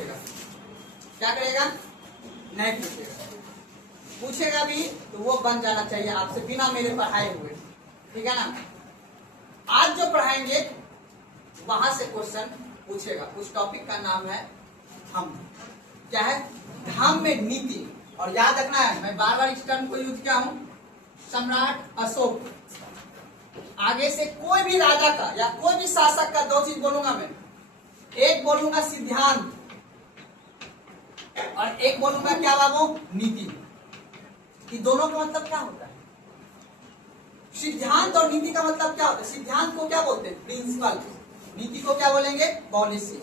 पूछेगा। क्या करेगा? नहीं पूछेगा। पूछेगा भी तो वो बन जाना चाहिए आपसे बिना मेरे पढ़ाए हुए, ठीक है ना। आज जो पढ़ाएंगे वहां से क्वेश्चन पूछेगा। उस टॉपिक का नाम है धम्म। क्या है? धम्म में नीति। और याद रखना है, मैं बार बार इस टर्म को यूज किया हूं, सम्राट अशोक। आगे से कोई भी राजा का या कोई भी शासक का दो चीज बोलूंगा मैं। एक बोलूंगा सिद्धांत और एक बोलूंगा क्या बाबू? नीति। कि दोनों का मतलब क्या होता है? सिद्धांत और नीति का मतलब क्या होता है? सिद्धांत को क्या बोलते हैं? प्रिंसिपल। नीति को क्या बोलेंगे? पॉलिसी।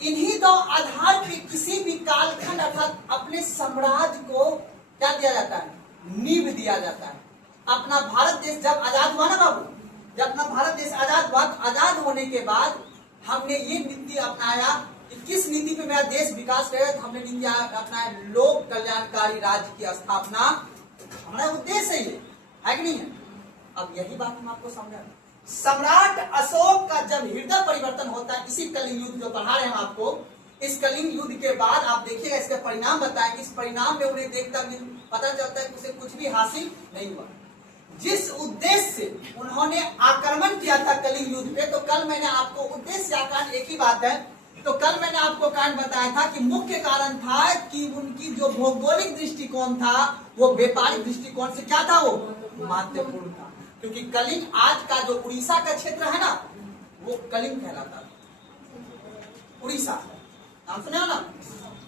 इन्हीं दो आधार पे किसी भी कालखंड अर्थात अपने साम्राज्य को क्या दिया जाता है? नींव दिया जाता है। अपना भारत देश जब आजाद हुआ ना बाबू, जब अपना भारत देश आजाद हुआ, तो आजाद होने के बाद हमने ये नीति अपनाया कि किस नीति पे मेरा देश विकास करेगा। तो हमने नीति अपनाया लोक कल्याणकारी राज्य की स्थापना। हमारा उद्देश्य है कि नहीं है? अब यही बात हम आपको समझा। सम्राट अशोक का जब हृदय परिवर्तन होता है, इसी कलिंग युद्ध जो पढ़ा रहे हैं हम आपको, इस कलिंग युद्ध के बाद आप देखिएगा इसका परिणाम बताएंगे। इस परिणाम में उन्हें देखता पता चलता है कि उसे कुछ भी हासिल नहीं हुआ। जिस उद्देश्य से उन्होंने आक्रमण किया था कलिंग युद्ध पे, तो कल मैंने आपको उद्देश्य आकार एक ही बात है। तो कल मैंने आपको कारण बताया था कि मुख्य कारण था कि उनकी जो भौगोलिक दृष्टिकोण था वो व्यापारिक दृष्टिकोण से क्या था? वो महत्वपूर्ण था। क्योंकि कलिंग आज का जो उड़ीसा का क्षेत्र है ना, वो कलिंग कहलाता था। उड़ीसा नाम सुने हो ना,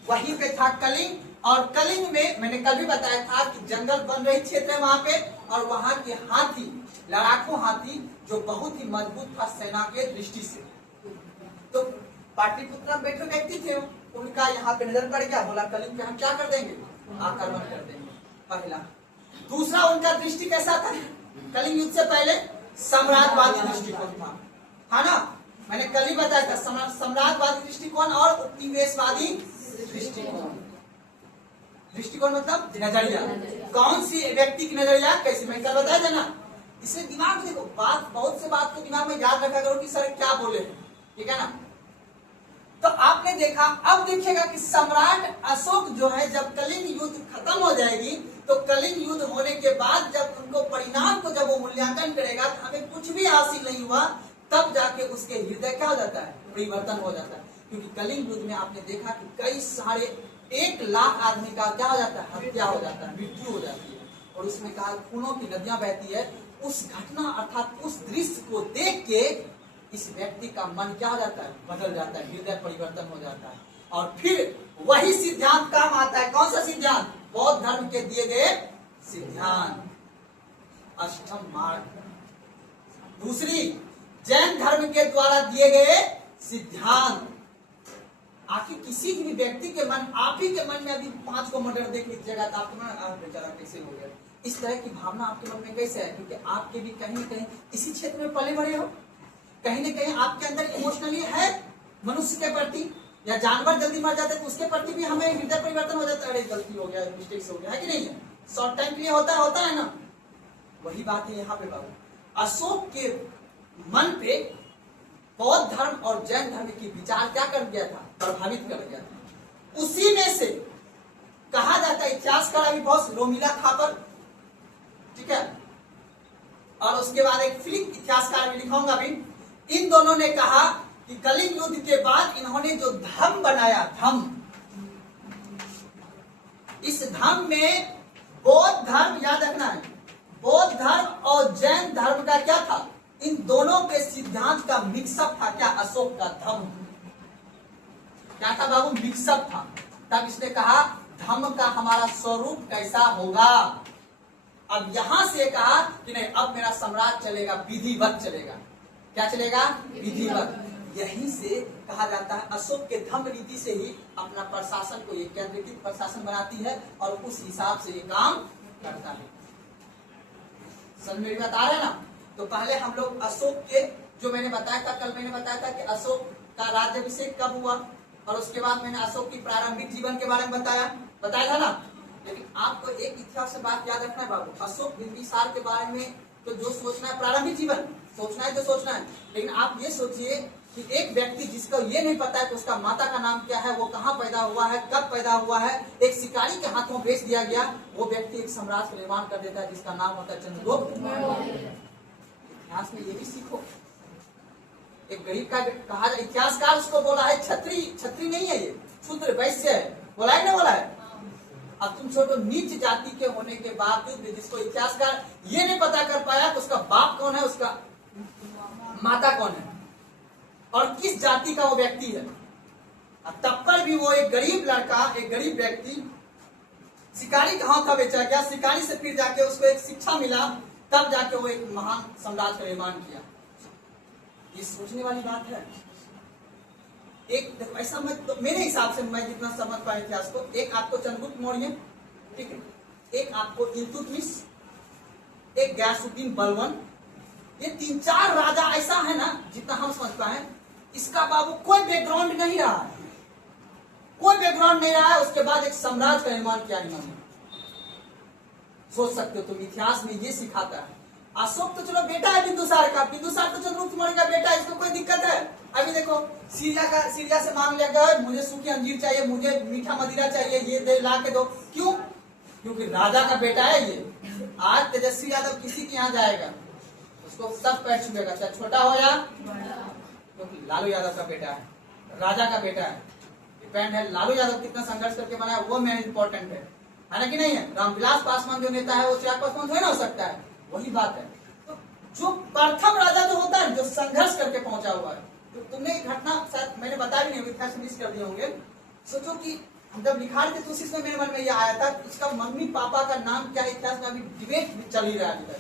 वहीं पे था कलिंग। और कलिंग में मैंने कल भी बताया था कि जंगल बन रही क्षेत्र है वहां पे, और वहां के हाथी, लड़ाकू हाथी जो बहुत ही मजबूत था सेना के दृष्टि से। तो पाटलिपुत्र में बैठे व्यक्ति थे, उनका यहाँ पे नजर पड़ गया, बोला कलिंग पे हम क्या कर देंगे? आक्रमण कर देंगे। पहला। दूसरा, उनका दृष्टि कैसा था? कलिंग युद्ध से पहले साम्राज्यवादी दृष्टिकोण था ना। मैंने कल ही बताया था, साम्राज्यवादी दृष्टिकोण और उपनिवेशवादी दृष्टिकोण। दृष्टिकोण मतलब नजरिया। कौन सी व्यक्ति की नजरिया कैसे? मैं कल बताया था ना। इसलिए दिमाग में देखो, बात बहुत से बात को दिमाग में याद रखा करो कि सर क्या बोले, ठीक है ना। तो आपने देखा, अब देखिएगा कि सम्राट अशोक जो है, जब कलिंग युद्ध खत्म हो जाएगी, तो कलिंग युद्ध होने के बाद जब उनको परिणाम को जब वो मूल्यांकन करेगा, तो हमें कुछ भी हासिल नहीं हुआ, तब जाके उसके हृदय क्या हो जाता है? परिवर्तन हो जाता है। क्योंकि कलिंग युद्ध में आपने देखा कि कई सारे 1 लाख आदमी का क्या हो जाता है? हत्या हो जाता है, मृत्यु हो जाती है। और उसमें कहा खूनों की नदियां बहती है। उस घटना अर्थात उस दृश्य को देख के इस व्यक्ति का मन क्या हो जाता है? बदल जाता है, हृदय परिवर्तन हो जाता है। और फिर वही सिद्धांत काम आता है। कौन सा सिद्धांत? बौद्ध धर्म के दिए गए सिद्धांत, अष्टम मार्ग। दूसरी, जैन धर्म के द्वारा दिए गए सिद्धांत। आखिर किसी भी व्यक्ति के मन, आप ही के मन में अभी 5 को मर्डर देख लीजिएगा तो आपके मन बेचारा कैसे हो गया? इस तरह की भावना आपके मन में कैसे है? क्योंकि आपके भी कहीं न कहीं इसी क्षेत्र में पले बड़े हो। कहीं न कहीं आपके अंदर इमोशनली है मनुष्य के प्रति, या जानवर जल्दी मर जाते तो उसके प्रति भी हमें हृदय परिवर्तन हो जाता है। अरे गलती हो गया, मिस्टेक हो गया, है कि नहीं है? शॉर्ट टाइम के लिए होता है ना। वही बात है यहाँ पे बाबू। अशोक के मन पे बौद्ध धर्म और जैन धर्म की विचार क्या कर गया था? प्रभावित कर गया था। उसी में से कहा जाता है, इतिहासकार अभी बहुत रोमिला थापर, ठीक है, और उसके बाद एक फिलिप इतिहासकार भी लिखाऊंगा भी। इन दोनों ने कहा कि कलिंग युद्ध के बाद इन्होंने जो धम्म बनाया, धम्म, इस धम्म में बौद्ध धर्म, याद रखना है, बौद्ध धर्म और जैन धर्म का क्या था? इन दोनों के सिद्धांत का मिक्सअप था। क्या? अशोक का धम्म क्या था बाबू? मिक्सअप था। तब इसने कहा धम्म का हमारा स्वरूप कैसा होगा? अब यहां से कहा कि नहीं, अब मेरा साम्राज्य चलेगा, विधिवत चलेगा। क्या चलेगा? विधिवत। यहीं से कहा जाता है अशोक के धम्म नीति से ही अपना प्रशासन को ये केंद्रीकृत प्रशासन बनाती है और उस हिसाब से ये काम करता है। समझ में बात आ रहा है ना। तो पहले हम लोग अशोक के, जो मैंने बताया था कल, मैंने बताया था कि अशोक का राज्याभिषेक कब हुआ, और उसके बाद मैंने अशोक की प्रारंभिक जीवन के बारे में बताया था ना। लेकिन आपको एक इतिहास से बात याद रखना है बाबू, अशोक बिंबिसार के बारे में तो जो सोचना है, प्रारंभिक जीवन सोचना है तो सोचना है, लेकिन आप ये सोचिए कि एक व्यक्ति जिसको ये नहीं पता है कि उसका माता का नाम क्या है, वो कहाँ पैदा हुआ है, कब पैदा हुआ है, एक शिकारी के हाथों बेच दिया गया, वो व्यक्ति एक साम्राज्य का निर्माण कर देता है जिसका नाम होता है चंद्रगुप्त। इतिहास में ये भी सीखो। एक गरीब का कहा, इतिहासकार उसको बोला है छत्री, छत्री नहीं है ये, शूद्र वैश्य है, बोला है ना, बोला है। अब तुम छोटो नीच जाति के होने के बावजूद भी जिसको इतिहासकार ये नहीं पता कर पाया कि उसका बाप कौन है, उसका माता कौन है और किस जाति का वो व्यक्ति है, तब पर भी वो एक गरीब लड़का, एक गरीब व्यक्ति शिकारी के हाथ बेचा गया, शिकारी से फिर जाके उसको एक शिक्षा मिला, तब जाके वो एक महान साम्राज्य का निर्माण किया। ये सोचने वाली बात है। एक ऐसा तो मेरे हिसाब से मैं जितना समझ पाया इतिहास को, एक आपको चंद्रगुप्त मौर्य, ठीक है, एक आपको इल्तुतमिश, एक गयासुद्दीन बलबन, ये 3-4 राजा ऐसा है ना, जितना हम समझ पाए, इसका बाबू कोई बैकग्राउंड नहीं रहा है, कोई बैकग्राउंड नहीं रहा है, उसके बाद एक साम्राज्य का निर्माण किया इन्होंने। सोच सकते हो तुम, इतिहास में ये सिखाता है। अशोक तो चलो बेटा है बिंदुसार का, बिंदुसार तो चंद्रगुप्त मौर्य का बेटा है, इसको कोई दिक्कत है? अभी देखो सीरिया से मांग लिया गया, मुझे सूखी अंजीर चाहिए, मुझे मीठा मदिरा चाहिए, ये दे ला के दो। क्यों? क्योंकि राजा का बेटा है ये। आज तेजस्वी यादव किसी के यहाँ जाएगा, उसको सब पैर छुएगा, चाहे छोटा हो या, क्योंकि लालू यादव का बेटा है, राजा का बेटा है। डिपेंड है लालू यादव कितना संघर्ष करके बनाया, वो मेन इंपॉर्टेंट है ना कि नहीं है? रामविलास पासवान जो नेता है वो चिराग पासवान थोड़ी ना हो सकता है, वही बात है। तो जो प्रथम राजा जो होता है, जो संघर्ष करके पहुंचा हुआ है, तो तुमने एक घटना शायद मैंने बताया भी नहीं, इतिहास मिस कर दिए होंगे। सोचो कि जब लिखा रहे थे तो उसी समय मेरे मन में यह आया था, उसका मम्मी पापा का नाम क्या है, इतिहास में अभी डिबेट चल ही रहा है अभी तक।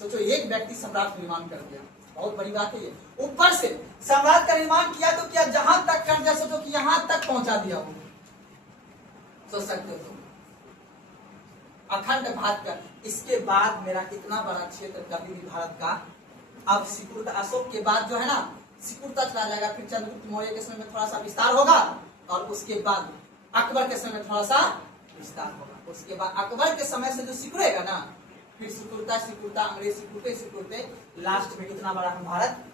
सोचो एक व्यक्ति सम्राट निर्माण कर दिया, बहुत बड़ी बात है ये। ऊपर से सम्राट का निर्माण किया तो क्या जहां तक कर दिया, सोचो कि यहां तक पहुंचा दिया वो। सोच सकते हो तुम, अखंड भारत का। इसके बाद मेरा इतना बड़ा क्षेत्र कभी भी भारत का, अब सिकुड़ता, अशोक के बाद जो है ना सिकुड़ता चला जाएगा, फिर चंद्रगुप्त मौर्य के समय में थोड़ा सा विस्तार होगा, और उसके बाद अकबर के समय में थोड़ा सा विस्तार होगा। उसके बाद अकबर के समय से जो सिकुड़ेगा ना, फिर सिकुड़ता सिकुड़ता अंग्रेज सिकुड़ते सिकुड़ते लास्ट में इतना बड़ा भारत।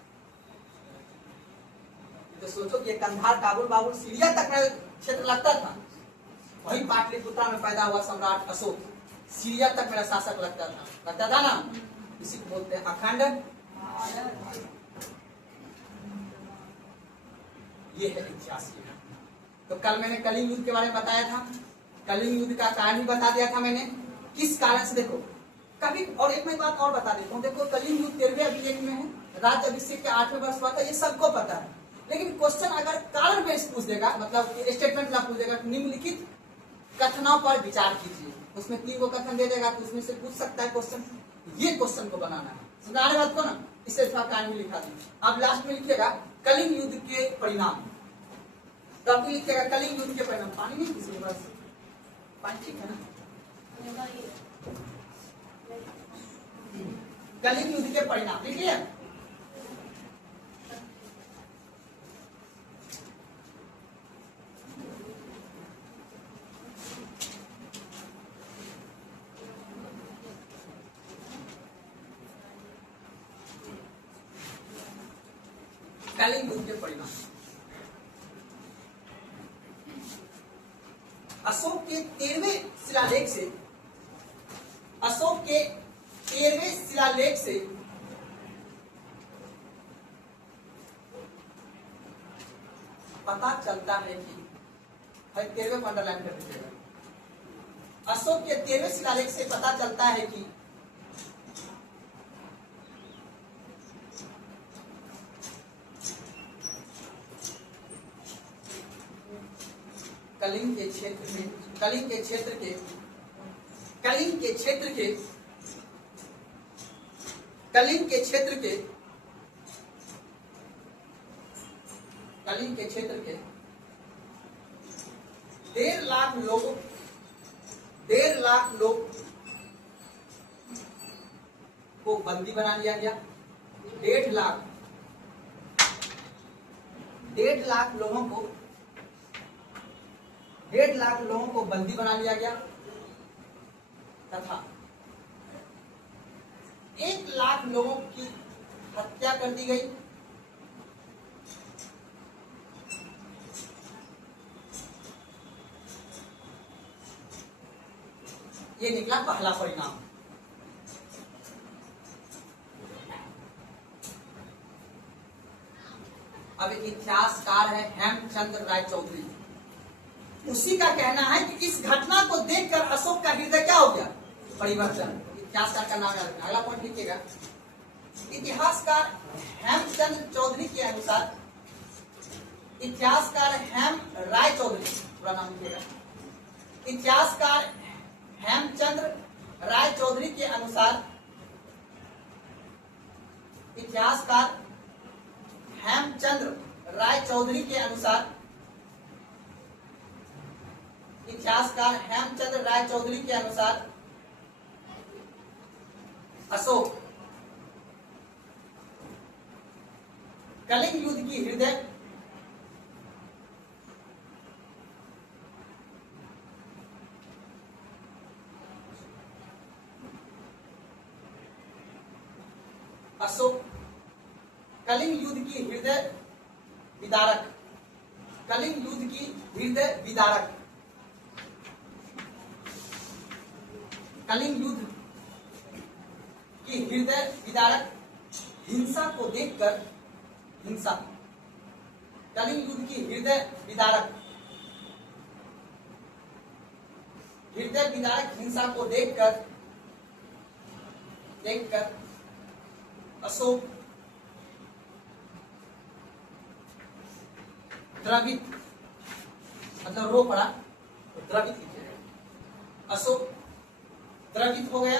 तो सोचो कि कंधार, काबुल, बाबुल, सीरिया तक में क्षेत्र लगता था, वही पाटलिपुत्र में पैदा हुआ सम्राट अशोक, सीरिया तक मेरा शासक लगता था ना। इसी को बोलते हैं अखंड। ये है इतिहास। तो कल मैंने कलिंग युद्ध के बारे में बताया था, कलिंग युद्ध का कारण भी बता दिया था मैंने, किस कारण से। देखो कभी, और एक मैं बात और बता देता हूँ, देखो कलिंग युद्ध 13वें अभिलेख में है, राज्य अभिषेक के 8वें वर्ष हुआ था, ये सबको पता है। लेकिन क्वेश्चन अगर कारण बेस पूछ देगा, मतलब स्टेटमेंट ना पूछ देगा, निम्नलिखित कथनों पर विचार कीजिए, उसमें 3 को कथन दे देगा, तो उसमें से पूछ सकता है क्वेश्चन। ये क्वेश्चन को बनाना है, समझ रहे बात को ना, इससे थोड़ा कारण भी लिखा दी। अब लास्ट में लिखिएगा कलिंग युद्ध के परिणाम, तो आपको लिखिएगा कलिंग युद्ध के परिणाम। पानी नहीं किसी के पास, पानी ठीक है ना? कलिंग युद्ध के परिणाम लिखिए। कलिंग युद्ध के परिणाम। अशोक के 13वें शिलालेख से, अशोक के 13वें शिलालेख से पता चलता है कि, 13वें को अंडरलाइन कर दीजिएगा। अशोक के 13वें शिलालेख से पता चलता है कि कलिंग के क्षेत्र में, कलिंग के क्षेत्र के, कलिंग के क्षेत्र के, कलिंग के क्षेत्र के, कलिंग के क्षेत्र के 1.5 लाख लोगों, 1.5 लाख लोग को बंदी बना लिया गया। 1.5 लाख, 1.5 लाख लोगों को, 1.5 लाख लोगों को बंदी बना लिया गया, तथा 1 लाख लोगों की हत्या कर दी गई। ये निकला पहला परिणाम। अब एक इतिहासकार है हेमचंद्र राय चौधरी, उसी का कहना है कि इस घटना को देखकर अशोक का हृदय क्या हो गया, परिवर्तन। इतिहासकार का नाम याद रखना, अगला पॉइंट लिखिएगा। इतिहासकार हेमचंद्र चौधरी के अनुसार, इतिहासकार हेम राय चौधरी, पूरा नाम लिखिएगा। इतिहासकार हेमचंद्र राय चौधरी के अनुसार, इतिहासकार हेमचंद्र राय चौधरी के अनुसार, इतिहासकार हेमचंद्र राय चौधरी के अनुसार अशोक कलिंग युद्ध की हृदय अशोक कलिंग युद्ध की हृदय विदारक, कलिंग युद्ध की हृदय विदारक, कलिंग युद्ध की हृदय विदारक हिंसा को देखकर, हिंसा, कलिंग युद्ध की हृदय विदारक, हृदय विदारक हिंसा को देखकर, देखकर अशोक द्रवित, मतलब रो पड़ा तो द्रवित कीजिएगा। अशोक द्रवित हो गया,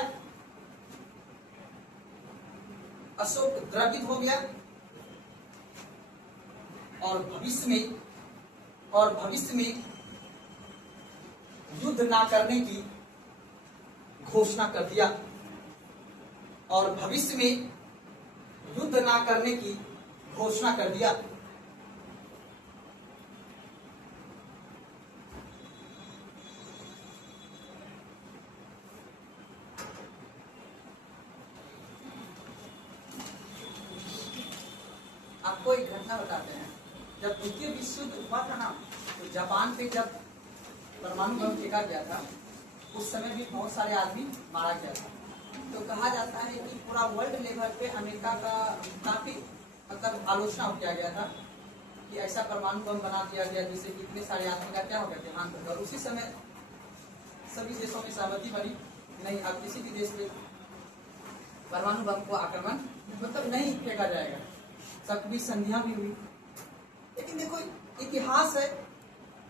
अशोक द्रवित हो गया और भविष्य में, और भविष्य में युद्ध ना करने की घोषणा कर दिया, और भविष्य में युद्ध ना करने की घोषणा कर दिया। आपको एक घटना बताते हैं, जब द्वितीय विश्व युद्ध हुआ था ना, तो जापान पे जब परमाणु बम फेंका गया था, उस समय भी बहुत सारे आदमी मारा गया था। तो कहा जाता है कि पूरा वर्ल्ड लेवल पे अमेरिका का काफी मतलब आलोचना किया गया था कि ऐसा परमाणु बम बना दिया गया जिससे कितने सारे आदमी का क्या हो गया, देहांत हो गया। और उसी समय सभी देशों की सहमति बनी, नहीं अब किसी भी देश पे परमाणु बम को आक्रमण मतलब नहीं फेंका जाएगा। सबकी संधियां भी हुई, लेकिन देखो इतिहास है,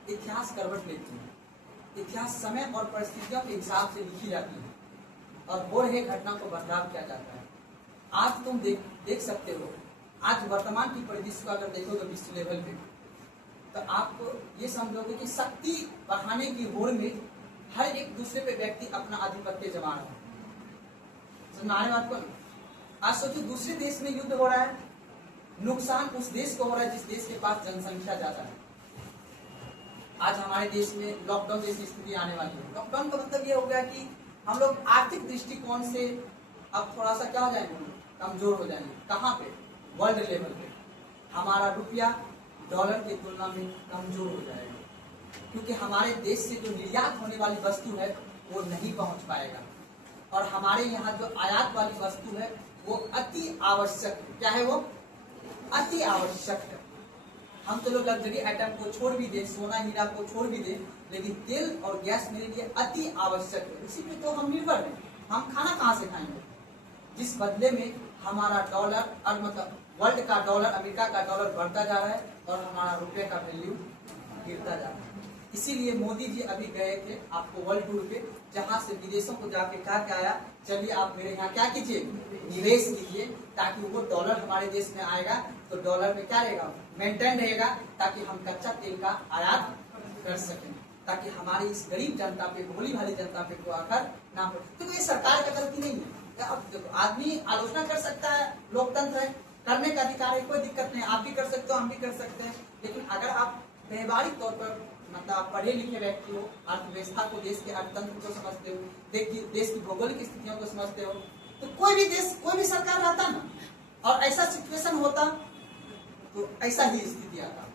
इतिहास करवट लेती है, इतिहास समय और परिस्थितियों के हिसाब से लिखी जाती है और हो रहे घटना को बर्दाश्त किया जाता है। आज तुम देख सकते हो, आज वर्तमान की परिदृश्य को अगर देखो तो विश्व लेवल पे, तो आप ये समझोगे कि शक्ति बढ़ाने की होड़ में हर एक दूसरे पे व्यक्ति अपना आधिपत्य जमा रहा है। समझ बात को? आज सोचो दूसरे देश में युद्ध हो रहा है, नुकसान उस देश को हो रहा है जिस देश के पास जनसंख्या ज्यादा है। आज हमारे देश में लॉकडाउन जैसी स्थिति आने वाली है। लॉकडाउन का मतलब ये हो गया कि हम लोग आर्थिक दृष्टिकोण से अब थोड़ा सा क्या हो जाएंगे, कमजोर हो जाएंगे। कहाँ पे? वर्ल्ड लेवल पे हमारा रुपया डॉलर की तुलना में कमजोर हो जाएगा, क्योंकि हमारे देश से जो निर्यात होने वाली वस्तु है वो नहीं पहुंच पाएगा, और हमारे यहाँ जो आयात वाली वस्तु है वो अति आवश्यक है। क्या है वो? अति आवश्यक है। हम तो लोग लग्जरी आइटम को छोड़ भी दे, सोना हीरा को छोड़ भी दे, लेकिन तेल और गैस मेरे लिए अति आवश्यक है। इसी पे तो हम निर्भर हैं। हम खाना कहाँ से खाएंगे? जिस बदले में हमारा डॉलर और मतलब वर्ल्ड का डॉलर, अमेरिका का डॉलर बढ़ता जा रहा है और हमारा रुपये का वैल्यू गिरता जा रहा है। इसीलिए मोदी जी अभी गए थे आपको वर्ल्ड टूर पे, जहाँ से विदेशों को जाके कहा क्या आया, चलिए आप मेरे यहाँ क्या कीजिए, निवेश कीजिए, ताकि वो डॉलर हमारे देश में आएगा तो डॉलर में क्या रहेगा, मेंटेन रहेगा, ताकि हम कच्चा तेल का आयात कर सकें, ताकि हमारी इस गरीब जनता पे, भोली भाली जनता पे को आकर ना पड़े। तो ये सरकार का गलती नहीं है। अब देखो, आदमी आलोचना कर सकता है, लोकतंत्र है, करने का अधिकार है, कोई दिक्कत नहीं, आप भी कर सकते हो, हम भी कर सकते हैं। लेकिन अगर आप व्यवहारिक तौर पर मतलब आप पढ़े लिखे व्यक्ति हो, अर्थव्यवस्था को, देश के अर्थतंत्र को समझते हो, देश की भौगोलिक स्थितियों को समझते हो, तो कोई भी देश, कोई भी सरकार रहता ना, और ऐसा सिचुएशन होता तो ऐसा ही स्थिति आता।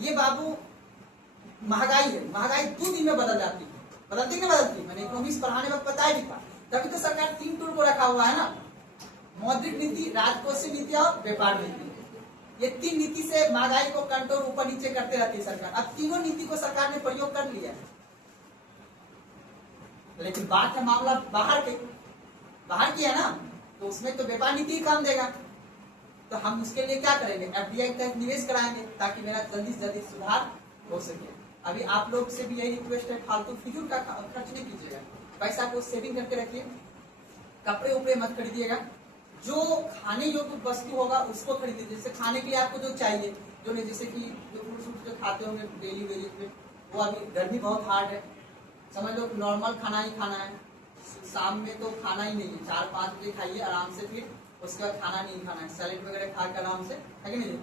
ये बाबू महंगाई है, महंगाई 2 दिन में बदल जाती है, बदलती नहीं बदलती? मैंने इकोनॉमिक्स पढ़ाने वक्त बताया भी था। तभी तो सरकार 3 टूल को रखा हुआ है ना, मौद्रिक नीति, राजकोषीय नीति और व्यापार नीति। ये 3 नीति से महंगाई को कंट्रोल ऊपर नीचे करते रहती है सरकार। अब तीनों नीति को सरकार ने प्रयोग कर लिया है, लेकिन बात है मामला बाहर की है ना, तो उसमें तो व्यापार नीति ही काम देगा। तो हम उसके लिए क्या करेंगे? एफडीआई के तहत निवेश कराएंगे ताकि मेरा जल्दी से जल्दी सुधार हो सके। अभी आप लोग से भी यही रिक्वेस्ट है, फालतू फिजूल का खर्च नहीं कीजिएगा, पैसा को सेविंग करके रखिए, कपड़े उपड़े मत खरीदिएगा, जो खाने योग्य वस्तु होगा उसको खरीदिए। जैसे खाने के लिए आपको जो चाहिए, जो नहीं, जैसे कि जो फ्रूट जो खाते होंगे डेली बेसिस पे, वो अभी गर्मी बहुत हार्ड है, समझ लो नॉर्मल खाना ही खाना है, शाम में तो खाना ही नहीं है, 4-5 बजे खाइए आराम से, फिर उसके बाद खाना नहीं खाना है, सैलेड वगैरह खा कर आराम से, है कि नहीं?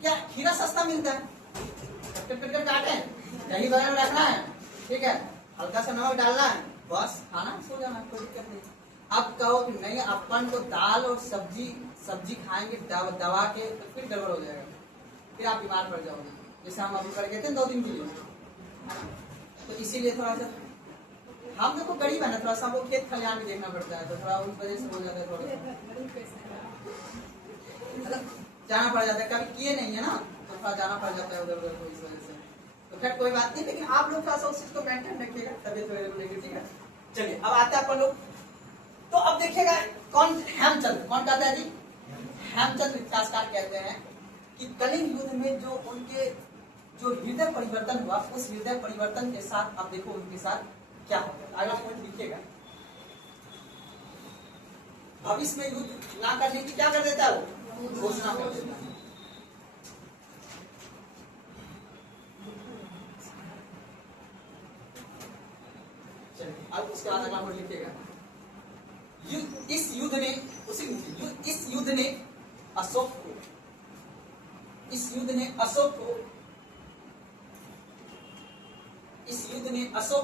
क्या खीरा सस्ता मिलता है, कट काटे, दही वगैरह रखना है, ठीक है, हल्का सा नमक डालना है, बस खाना सो जाना, कोई दिक्कत नहीं। अब कहो कि नहीं अपन को दाल और सब्जी खाएंगे दवा के, तो फिर गड़बड़ हो जाएगा, फिर आप बीमार पड़ जाओगे, जैसे हम अभी पड़ गए थे 2 दिन के लिए। तो इसीलिए थोड़ा सा हम देखो गरीब है ना, थोड़ा सा हमको खेत खलिहान भी देखना पड़ता है, तो थोड़ा उस वजह से हो जाता है, थोड़ा जाना पड़ जाता है, कभी किए नहीं है ना, तो थोड़ा जाना पड़ जाता है उधर उधर, तो इस वजह से। तो खैर कोई बात नहीं, लेकिन आप लोग थोड़ा सा उस चीज को मेंटेन रखिएगा, तबियत वगैरह को लेकर, ठीक है। चलिए अब आते हैं अपन लोग, तो अब देखिएगा कौन, हेमचंद्र, कौन कहता है जी? हेमचंद्र इतिहासकार कहते हैं कि कलिंग युद्ध में जो उनके जो हृदय परिवर्तन हुआ, उस हृदय परिवर्तन के साथ अब देखो उनके साथ क्या होगा, अगला पॉइंट लिखिएगा। अब इसमें युद्ध ना करने की क्या कर देता है वो? घोषणा कर देता है। चलिए अब उसके बाद अगला पॉइंट लिखिएगा। इस युद्ध ने अशोक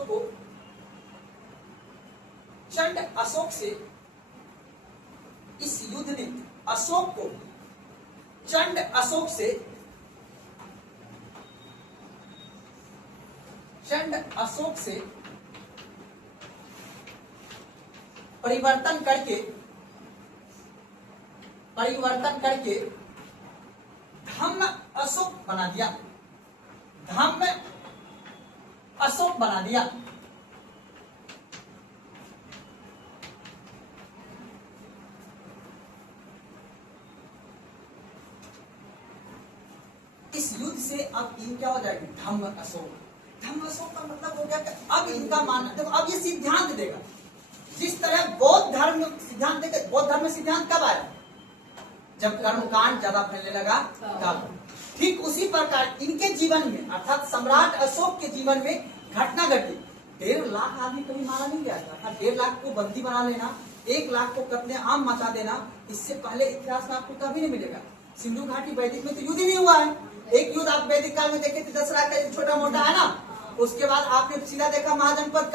को चंड अशोक से, इस युद्ध ने अशोक को चंड अशोक से परिवर्तन करके धम्म अशोक बना दिया। इस युद्ध से अब इन क्या हो जाएगी? धम्म अशोक का मतलब हो गया कि अब इनका मानना, देखो अब ये सिद्धांत देगा, जिस तरह बौद्ध धर्म सिद्धांत देगा। बौद्ध धर्म सिद्धांत कब आया? जब कर्मकांड ज्यादा फैलने लगा तब। ठीक उसी प्रकार इनके जीवन में, अर्थात सम्राट अशोक के जीवन में घटना घटी। 1.5 लाख आदमी कभी मारा नहीं गया था। 1.5 लाख को बंदी बना लेना, 1 लाख को कत्ले आम मचा देना, इससे पहले इतिहास में आपको कभी नहीं मिलेगा। सिंधु घाटी वैदिक में तो युद्ध ही नहीं हुआ है। एक युद्ध आप वैदिक काल में देखे थे, 10 लाख का छोटा मोटा है ना। उसके बाद आपने सीधा देखा महाजनपद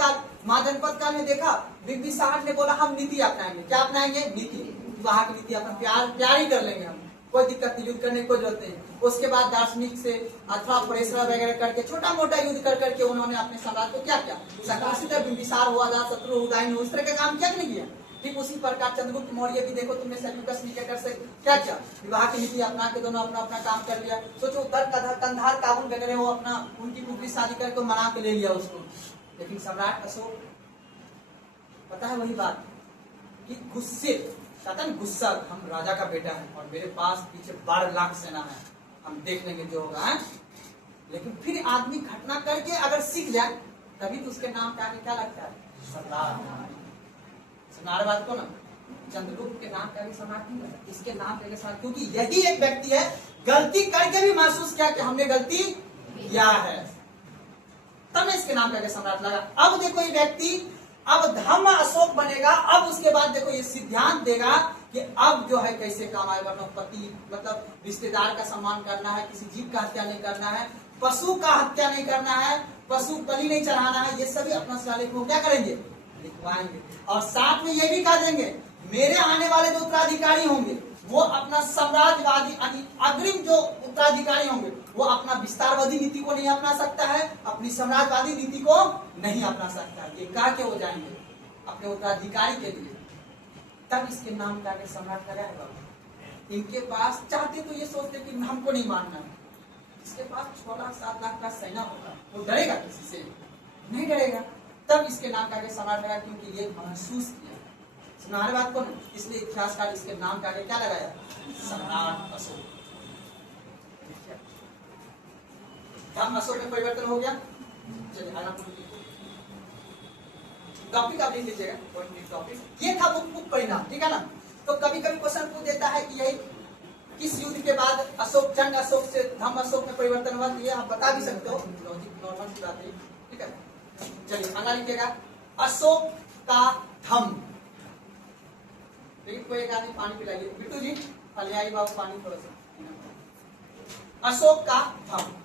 काल में देखा बिंबिसार ने बोला हम नीति अपनाएंगे। क्या अपनाएंगे? नीति। वहां की नीति अपन प्यार ही कर लेंगे, हम कोई दिक्कत नहीं, युद्ध करने की कोई जरूरत नहीं। उसके बाद दार्शनिक से अथवा परेशरा वगैरह करके छोटा मोटा युद्ध कर करके उन्होंने अपने समाज को क्या किया? संघर्षित बिंबिसार हुआ, शत्रु उदयन हुआ, इस तरह का काम क्या नहीं किया। ठीक उसी प्रकार चंद्रगुप्त मौर्य भी देखो, तुमने सेल्यूकस निकेटर से क्या किया? विवाह की नीति अपना के दोनों अपना अपना काम कर लिया। सोचो कंधार काबुल वगैरह वो अपना उनकी पुत्री शादी करके मना के ले लिया उसको। लेकिन सम्राट अशोक, पता है वही बात कि गुस्से, गुस्सा, हम राजा का बेटा है और मेरे पास पीछे 12 लाख सेना है, हम देख लेंगे जो होगा है? लेकिन फिर आदमी घटना करके अगर सीख जाए तभी तो उसके नाम पे आगे क्या लगता है? सम्राट। सम्राट बात को ना, चंद्रगुप्त के नाम पे आगे सम्राट नहीं लगता, इसके नाम पे सम्राट, क्योंकि यही एक व्यक्ति है गलती करके भी महसूस किया कि हमने गलती किया है, तब इसके नाम पे आगे सम्राट लगा। अब देखो ये व्यक्ति अब धम्म अशोक बनेगा। अब उसके बाद देखो ये सिद्धांत देगा कि अब जो है कैसे काम आएगा, पति मतलब रिश्तेदार का सम्मान करना है, किसी जीव का हत्या नहीं करना है, पशु का हत्या नहीं करना है, पशु बलि नहीं चढ़ाना है। ये सभी अपना शिलालेख को क्या करेंगे? लिखवाएंगे। और साथ में ये भी कह देंगे मेरे आने वाले जो उत्तराधिकारी होंगे वो अपना साम्राज्यवादी अग्रिम जो उत्तराधिकारी होंगे वो अपना विस्तारवादी नीति को नहीं अपना सकता है, अपनी साम्राज्यवादी नीति को नहीं अपना सकता। ये कहा के वो जाएंगे अपने उत्तराधिकारी के लिए, तब इसके नाम का सम्राट लगाएगा। इनके पास चाहते तो ये सोचते कि हमको नहीं मानना है, इसके पास 6 लाख 7 लाख का सेना होगा, वो डरेगा किसी से नहीं डरेगा, तब इसके नाम का सम्राट लगाया, क्योंकि ये महसूस किया। सुना बात को, इसलिए इतिहासकार इसके नाम का क्या लगाया, सम्राट अशोक। हम अशोक में परिवर्तन हो गया। चलिए टॉपिक आप लिख लीजिएगा, टॉपिक ये था मुख्य परिणाम, ठीक है ना। तो कभी कभी क्वेश्चन पूछ देता है कि यही किस युद्ध के बाद अशोक, चंड अशोक से धम्म अशोक में परिवर्तन हुआ, तो ये आप बता भी सकते हो, लॉजिक नॉर्मल की बात है, ठीक है। चलिए अगला लिखिएगा, अशोक का धम्म। लेकिन कोई एक आदमी पानी पिलाइए, बिट्टू जी फलियाई बाबू पानी थोड़ा सा। अशोक का धम्म,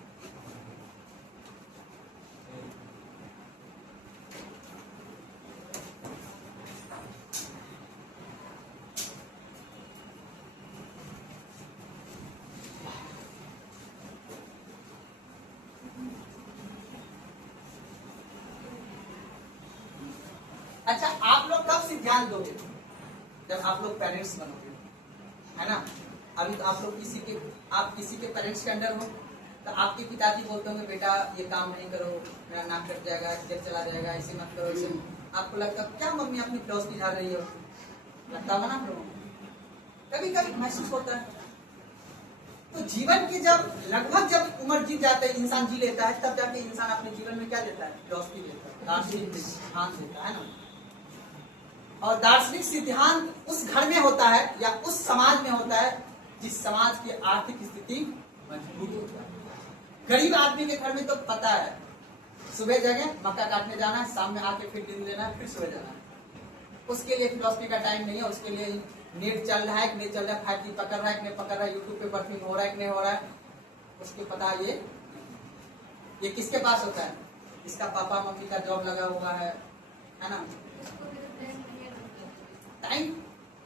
अच्छा आप लोग कब सिद्धांत दोगे, जब आप लोग पेरेंट्स बनोगे, है ना। अभी तो आप लोग किसी के पेरेंट्स के अंडर हो, तो आपके पिताजी बोलते होंगे बेटा ये काम नहीं करो, मेरा नाक कट जाएगा, जेल चला जाएगा, ऐसे मत करो, ऐसे। आपको लगता क्या मम्मी अपनी फिलॉसफी झाड़ रही हो, लगता होगा ना, कभी कभी महसूस होता है। तो जीवन की जब उम्र जीत जाता है, इंसान जी लेता है, तब जाके इंसान अपने जीवन में क्या देता है, फिलॉसफी देता है, दार्शनिक सिद्धांत देता है ना। और दार्शनिक सिद्धांत उस घर में होता है या उस समाज में होता है जिस समाज की आर्थिक स्थिति मजबूत होता है। गरीब आदमी के घर में तो पता है, सुबह जगह मक्का काटने जाना है, शाम में आके फिर दिन लेना है, फिर सुबह जाना है। उसके लिए फिलॉसफी का टाइम नहीं है, उसके लिए नेट चल रहा है कि नहीं चल रहा है, 5G पकड़ रहा है कि नहीं पकड़ रहा है, यूट्यूब पे बर्फिंग हो रहा है कि नहीं हो रहा है, उसके पता ये किसके पास होता है, इसका पापा मम्मी का जॉब लगा हुआ है ना। टाइम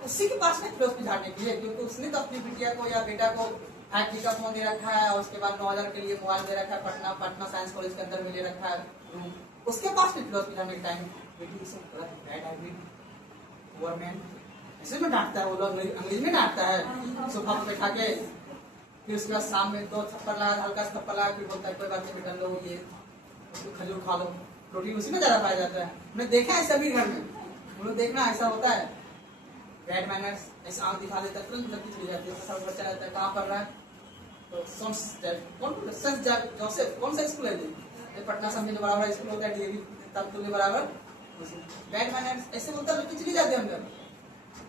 उसी के पास है फिलॉसफी झाड़ने के लिए, क्योंकि उसने तो अपनी बिटिया को या बेटा को 5G का फोन दे रखा है, और उसके बाद 9000 के लिए मोबाइल दे रखा है, पटना साइंस कॉलेज के अंदर में ले रखा है रूम, उसके पास भी फिलॉसफी झाड़ने का टाइम। गवर्नमेंट ऐसे में डांटता है, वो लोग अंग्रेजी में डांटता है, सोफा पर बैठा के, फिर उसके बाद शाम में 2 थप्पड़ लगा, हल्का सा थप्पड़ लगा, फिर बोलता है कोई बात नहीं बेटा लो ये खजूर खा लो, प्रोटीन उसी में ज्यादा पाया जाता है। हमने देखा है सभी घर में, हम लोग देखना ऐसा होता है। बैड मैनर्स ऐसा आंख दिखा देता है, तुरंत लड़की चली जाती है, सब बच्चा रहता है कहाँ पढ़ रहा है, तो सेंट जोसेफ कौन सा स्कूल है जी, पटना सामने जो बराबर स्कूल होता है डीएवी तब तुल्य बराबर, बैड मैनर्स ऐसे बोलता है, लड़की चली जाती है अंदर।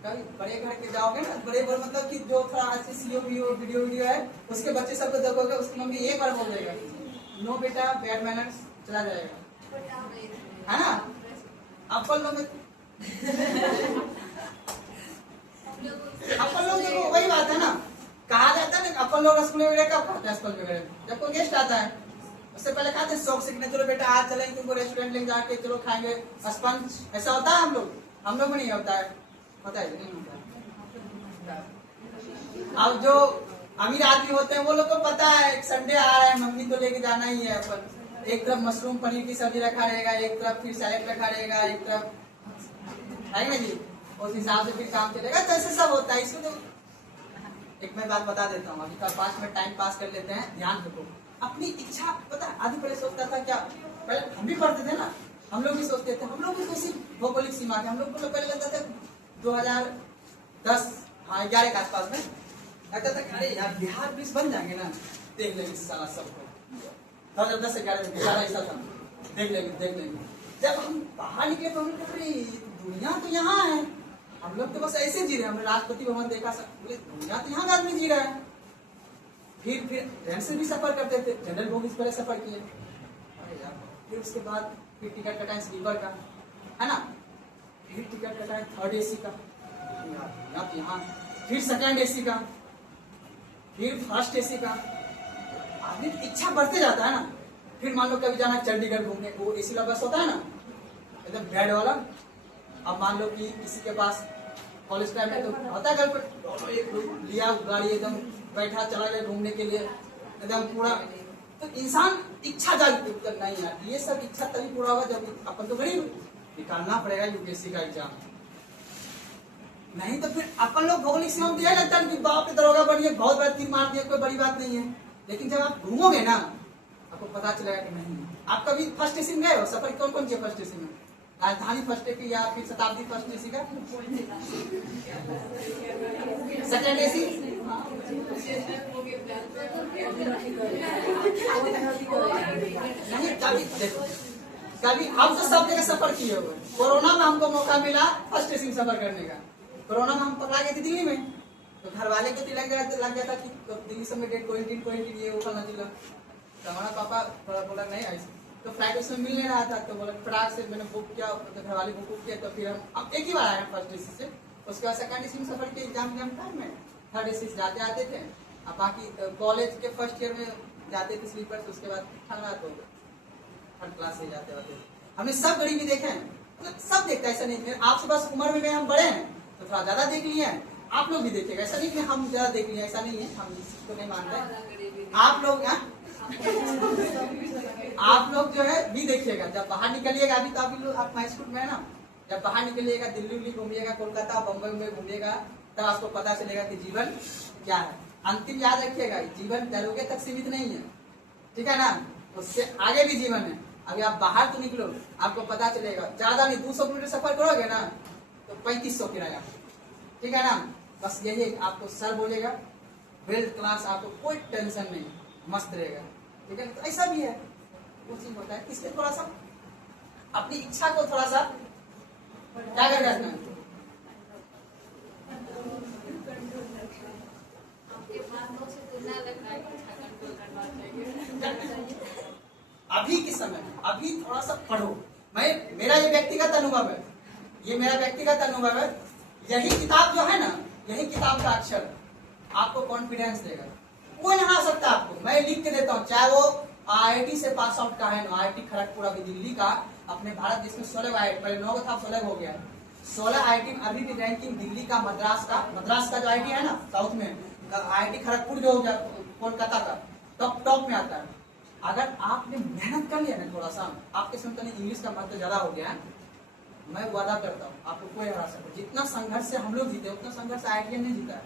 कभी बड़े घर के जाओगे ना, बड़े मतलब कि जो थोड़ा अच्छी सीओ वीडियो है, उसके बच्चे सबको देखोगे, उसकी मम्मी एक बार बोल देगा नो बेटा बैड मैनर्स, चला जाएगा, है ना। अपन लोग देखो वही बात है ना, कहा जाता है ना अपन लोग स्कूल में कब खाते हैं, स्कूल में जब कोई गेस्ट आता है उससे पहले खाते हैं, शौक सीखने चलो बेटा आज चलेंगे तुमको रेस्टोरेंट लेके जाके चलो खाएंगे स्पंज, ऐसा होता है हम लोग में नहीं होता है, होता है नहीं होता है। अब जो अमीर आदमी होते हैं वो लोग को पता है संडे आ रहा है, मम्मी तो लेके जाना ही है, अपन एक तरफ मशरूम पनीर की सब्जी रखा रहेगा, एक तरफ फिर सैलेड रखा रहेगा, एक तरफ है ना जी, उस हिसाब से फिर काम चलेगा, तो ऐसे सब होता है। इसको तो एक मैं बात बता देता हूँ, अभी तक 5 मिनट टाइम पास कर लेते हैं, ध्यान रखो अपनी इच्छा। पता आदि पहले सोचता था क्या, पहले हम भी पढ़ते थे ना, हम लोग भी सोचते थे, हम लोग भी कोई भौगोलिक सीमा थे, हम लोग को पहले लगता था 2010 11 के आसपास में लगता था अरे यार बिहार बीस बन जाएंगे ना, देख लेंगे सारा सबको, 2010 से 11 ऐसा था, देख लेंगे। जब हम बाहर निकले तो दुनिया तो यहाँ है, हम लोग तो बस ऐसे जी रहे हैं, हमने राष्ट्रपति भवन देखा, बोले दुनिया तो यहाँ का आदमी जी रहा है। फिर ट्रेन से भी सफर करते थे, जनरल बोगी पहले सफर किए, फिर उसके बाद फिर टिकट कटाए स्लीपर का, है ना, फिर टिकट कटाए 3rd AC का, यहाँ फिर 2nd AC का, फिर 1st AC का, आदमी इच्छा बढ़ते जाता है ना। फिर मान लो कभी जाना चंडीगढ़ घूमने, वो AC वाला बस होता है ना एकदम बेड वाला। अब मान लो कि किसी के पास कॉलेज टाइम में तो होता है गर्लफ्रेंड, लिया गाड़ी एकदम बैठा चला गया घूमने के लिए, एकदम पूरा। तो इंसान इच्छा जागृत नहीं यार, ये सब इच्छा तभी पूरा होगा जब अपन तो गरीब, निकालना पड़ेगा यूपीएससी का एग्जाम, नहीं तो फिर अपन लोग भौगोलिक सीमा में लगता है कि बाप रे दरोगा बनिए, बहुत बड़ा तीर मार दिया, कोई बड़ी बात नहीं है। लेकिन जब आप घूमोगे ना आपको पता चलेगा कि नहीं। आप कभी फर्स्ट एसी में गए हो? सफर कौन कौन किया फर्स्ट एसी में? राजधानी फर्स्ट एसी या फिर शताब्दी फर्स्ट एसी का? Second AC? नहीं, कभी देखो, कभी हम तो सब जगह सफर किए हुए। कोरोना में हमको मौका मिला फर्स्ट एसी में सफर करने का। कोरोना में हम पकड़ा गए थे दिल्ली में, तो घर वाले को लग गया था कि तो दिल्ली सब में क्वारंटीन ये वो करना चाहिए। तो हमारा पापा थोड़ा बोला नहीं ऐसे, तो फ्लाइट उसमें मिल नहीं रहा था, तो बोला फटाक से मैंने बुक किया, तो घर वाले बुक किया। तो फिर हम एक ही बार आए फर्स्ट एसी से, उसके बाद सेकंड एसी में सफर के एग्जाम टाइम में थर्ड एसी से जाते आते थे। अब बाकी कॉलेज के फर्स्ट ईयर में जाते थे स्लीपर, उसके बाद तो थर्ड क्लास से जाते आते। हमने सब गरीबी देखे हैं, मतलब सब देखता है, ऐसा नहीं है। आपसे बस उम्र में हम बड़े हैं तो थोड़ा ज्यादा देख लिए हैं, आप लोग भी देखिएगा, ऐसा नहीं कि हम ज्यादा देख लिए, ऐसा नहीं है, हम इस चीज को नहीं मानते। आप लोग आप लोग जो है भी देखिएगा, जब बाहर निकलिएगा, अभी तो अभी लोग आप इंस्टीट्यूट में है ना, जब बाहर निकलिएगा, दिल्ली घूमिएगा, कोलकाता बम्बई में घूमिएगा, तब आपको पता चलेगा कि जीवन क्या है। अंतिम याद रखिएगा, जीवन दरोगे तक सीमित नहीं है, ठीक है ना, उससे आगे भी जीवन है। अभी आप बाहर तो निकलो, आपको पता चलेगा, ज्यादा नहीं 200 किलोमीटर सफर करोगे ना तो 3500 किराया, ठीक है ना। बस यही आपको सर बोलेगा वेल्थ क्लास, आपको कोई टेंशन नहीं, मस्त रहेगा, ठीक है। तो ऐसा भी है, वो चीज होता है, इसलिए थोड़ा सा अपनी इच्छा को थोड़ा सा क्या करना है। अभी के समय में अभी थोड़ा सा पढ़ो। मेरा ये व्यक्तिगत अनुभव है, ये मेरा व्यक्तिगत अनुभव है। यही किताब जो है ना, यही किताब का अक्षर आपको कॉन्फिडेंस देगा। कोई नहीं हरा सकता आपको, मैं लिख के देता हूँ, चाहे वो आईआईटी से पास आउट का है ना, आईआईटी खड़गपुर अभी दिल्ली का, अपने भारत देश में 16 आईआईटी, पहले 9 था, 16 हो गया, 16 आईआईटी में अभी की रैंकिंग दिल्ली का, मद्रास का जो आईआईटी है ना साउथ में, आईआईटी खड़गपुर जो कोलकाता का टॉप में आता है। अगर आपने मेहनत कर लिया ना थोड़ा सा, आपके सामने तो इंग्लिश का महत्व ज्यादा हो गया है, मैं वादा करता हूँ आपको कोई हरा सकता। जितना संघर्ष से हम लोग जीते उतना संघर्ष आईआईटी ने जीता है,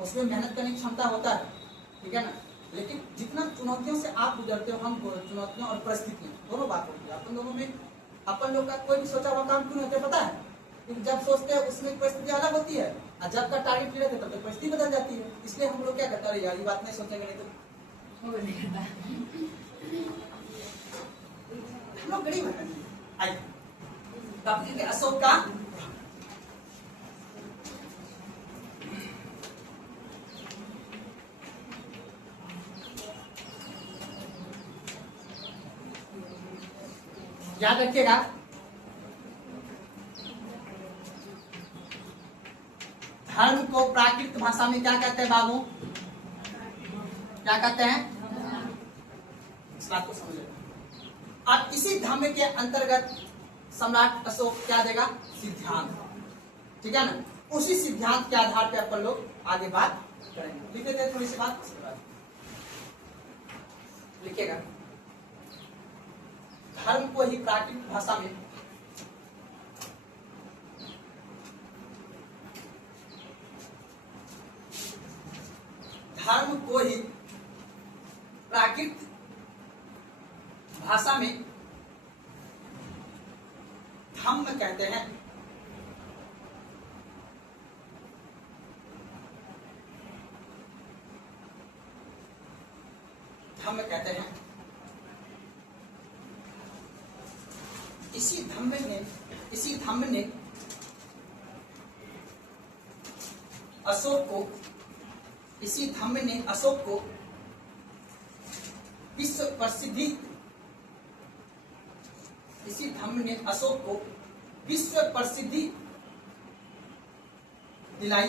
उसमें मेहनत करने की क्षमता होता है, ठीक है ना। लेकिन जितना चुनौतियों से आप गुजरते हो, हम चुनौतियों और परिस्थितियों दोनों बात होती है। अपन लोगों में, अपन लोग का कोई भी सोचा हुआ काम क्यों होता है पता है? क्योंकि जब सोचते हैं उसमें परिस्थिति अलग होती है, और जब का टारगेट क्लियर होता है तब परिस्थिति बदल जाती है। इसलिए हम लोग क्या करते हैं, यार ये बात नहीं सोचेंगे नहीं तो हम लोग गरीब है। आइए टॉपिक है अशोक का याद रखिएगा, धर्म को प्राकृत भाषा में क्या कहते हैं बाबू, क्या कहते हैं? इस बात को समझिए। अब इसी धर्म के अंतर्गत सम्राट अशोक क्या देगा? सिद्धांत, ठीक है ना। उसी सिद्धांत के आधार पे अपन लोग आगे बात करेंगे। लिख देते हैं थोड़ी सी बात, उसके बाद लिखिएगा। धर्म को ही प्राकृत भाषा में धर्म को ही प्राकृत भाषा में धम्म कहते हैं। धम्म कहते हैं। इसी धम्म ने अशोक को विश्व प्रसिद्धि, इसी धम्म ने अशोक को विश्व प्रसिद्धि दिलाई,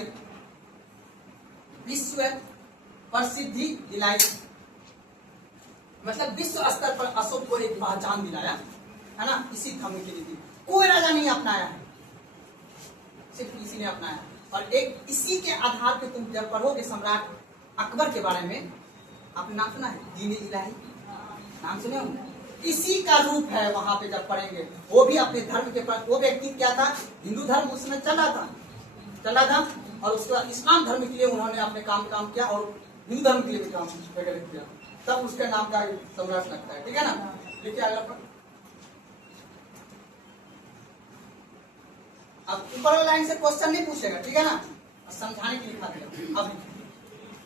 विश्व प्रसिद्धि दिलाई, मतलब विश्व स्तर पर अशोक को एक पहचान दिलाया, है ना। इसी धम्म के लिए कोई राजा नहीं अपनाया है, सिर्फ इसी ने अपनाया। और एक इसी के आधार पे तुम जब पढ़ोगे सम्राट अकबर के बारे में, आपने नाम सुना है? दीन इलाही नाम सुने होंगे। इसी का रूप है वहां पे जब पढ़ेंगे। वो भी अपने धर्म के वो व्यक्ति क्या था, हिंदू धर्म उसमें चला था और उसके बाद इस्लाम धर्म के लिए उन्होंने अपने काम किया और हिंदू धर्म के लिए भी काम किया, तब उसके नाम का सम्राट लगता है। ठीक है ना? देखिए अगला पर अब ऊपर लाइन से क्वेश्चन नहीं पूछेगा, ठीक है ना, समझाने के लिए लिखा दिया। अब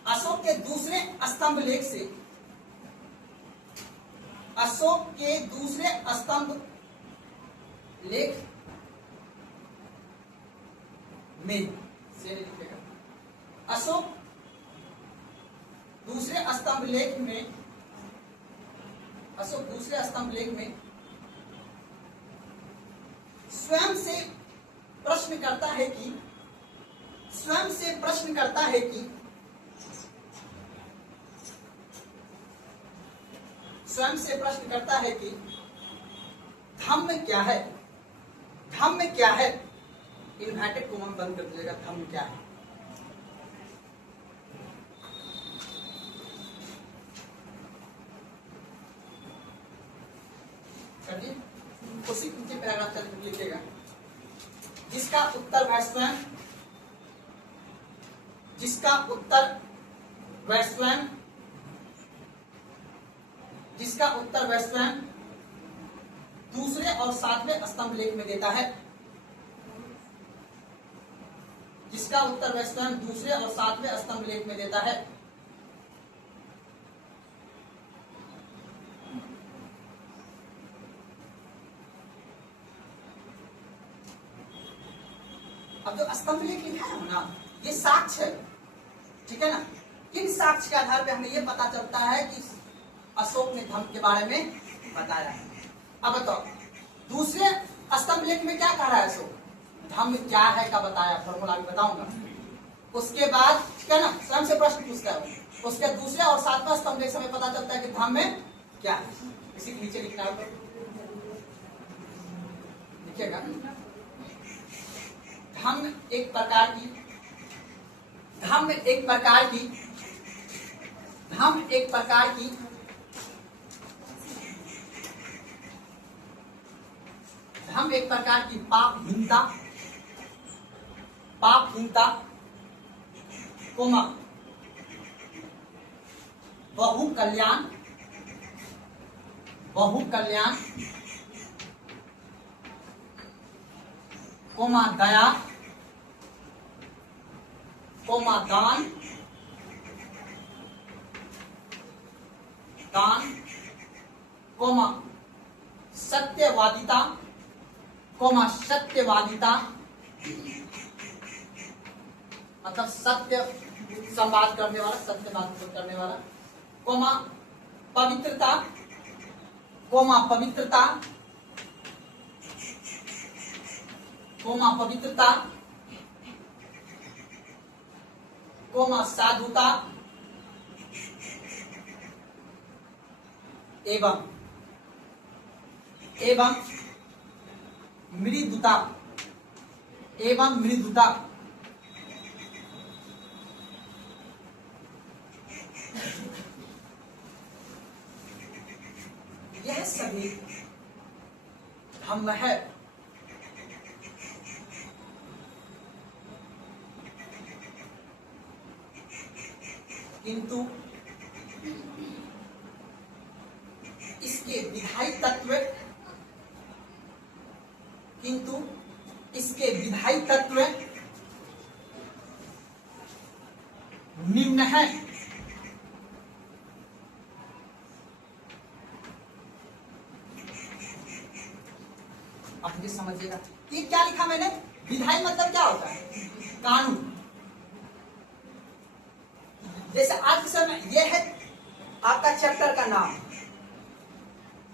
अशोक के दूसरे स्तंभ लेख से, अशोक के दूसरे स्तंभ लेख में से लिखेगा, अशोक दूसरे स्तंभ लेख में, अशोक दूसरे स्तंभ लेख में स्वयं से प्रश्न करता है कि, स्वयं से प्रश्न करता है कि, स्वयं से प्रश्न करता है कि धम्म क्या है, धम्म क्या है। इन्वर्टेड कोमा बंद कर दीजिएगा, धम्म क्या है। करिए उसी नीचे पैराग्राफ चल लिखिएगा, जिसका उत्तर वह स्वयं, जिसका उत्तर वह स्वयं, जिसका उत्तर वह स्वयं दूसरे और सातवें स्तंभ लेख में देता है, जिसका उत्तर वह स्वयं दूसरे और सातवें स्तंभ लेख में देता है। अब जो स्तंभ लेख लिखा है ना, ये साक्ष्य है, ठीक है ना। किन साक्ष्य के आधार पे हमें ये पता चलता है कि अशोक ने धम्म के बारे में बताया है। अब बताओ दूसरे स्तंभ लेख में क्या कह रहा है अशोक, धम्म क्या है का बताया, फॉर्मूला भी बताऊंगा। उसके बाद क्या ना स्वयं से प्रश्न पूछता है, उसके दूसरे और सातवां स्तंभ लेख से हमें पता चलता है कि धम्म में क्या है। इसी के नीचे लिखना है, लिखिएगा, धम्म एक प्रकार की, धम्म एक प्रकार की, धम्म एक प्रकार की धम्म एक प्रकार की पापहीनता, पापहीनता कोमा बहु कल्याण, बहु कल्याण कोमा दया, कोमा दान, दान कोमा सत्यवादिता, कोमा सत्यवादिता मतलब सत्य संवाद करने वाला, सत्य बात करने वाला, कोमा पवित्रता, कोमा पवित्रता, कोमा पवित्रता, कोमा साधुता एवं मृदुता, एवं मृदुता। यह सभी धम्म है। किंतु इसके विधायी तत्व, किंतु इसके विधायी तत्व निम्न है। आप ये समझिएगा, ये क्या लिखा मैंने, विधायी मतलब क्या होता है, कानून। जैसे आज के समय ये है आपका चैप्टर का नाम,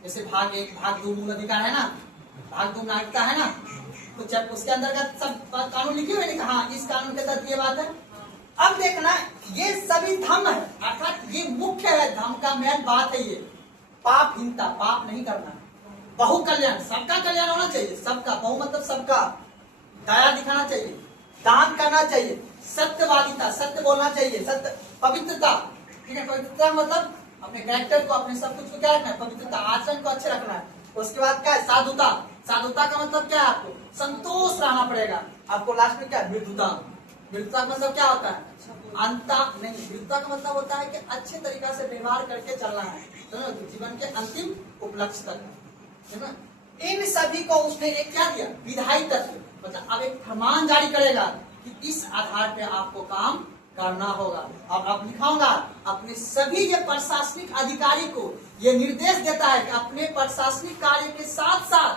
जैसे भाग 1 भाग 2 मूल अधिकार है ना, भाग 2 नागरिकता है ना, तो जब उसके अंदर का सब कानून लिखे हुए, हाँ इस कानून के तहत ये बात है। अब देखना ये सभी धम्म है, अर्थात ये मुख्य है, धम्म का मेन बात है ये पापहीनता, पाप नहीं करना, बहु कल्याण, सबका कल्याण होना चाहिए, सबका, बहु मतलब सबका, दया दिखाना चाहिए, दान करना चाहिए, सत्यवादिता, सत्य बोलना चाहिए, सत्य, पवित्रता, ठीक है। पवित्रता मतलब अपने कैरेक्टर को, अपने सब कुछ को क्या रखना है, पवित्रता, आचरण को अच्छे रखना है। उसके बाद क्या है, साधुता। साधुता का मतलब क्या है, आपको संतोष रहना पड़ेगा। आपको लास्ट में क्या है, मृदुता। मृदुता का मतलब क्या होता है, अंता नहीं, मृदुता का मतलब होता है कि अच्छे तरीका से व्यवहार करके चलना है, तो जीवन के अंतिम उपलक्ष्य तक, है ना। इन सभी को उसने एक क्या दिया, विधायी तत्व, मतलब अब एक फरमान जारी करेगा कि इस आधार पे आपको काम करना होगा। अब आप लिखाऊंगा अपने सभी ये प्रशासनिक अधिकारी को ये निर्देश देता है कि अपने प्रशासनिक कार्य के साथ साथ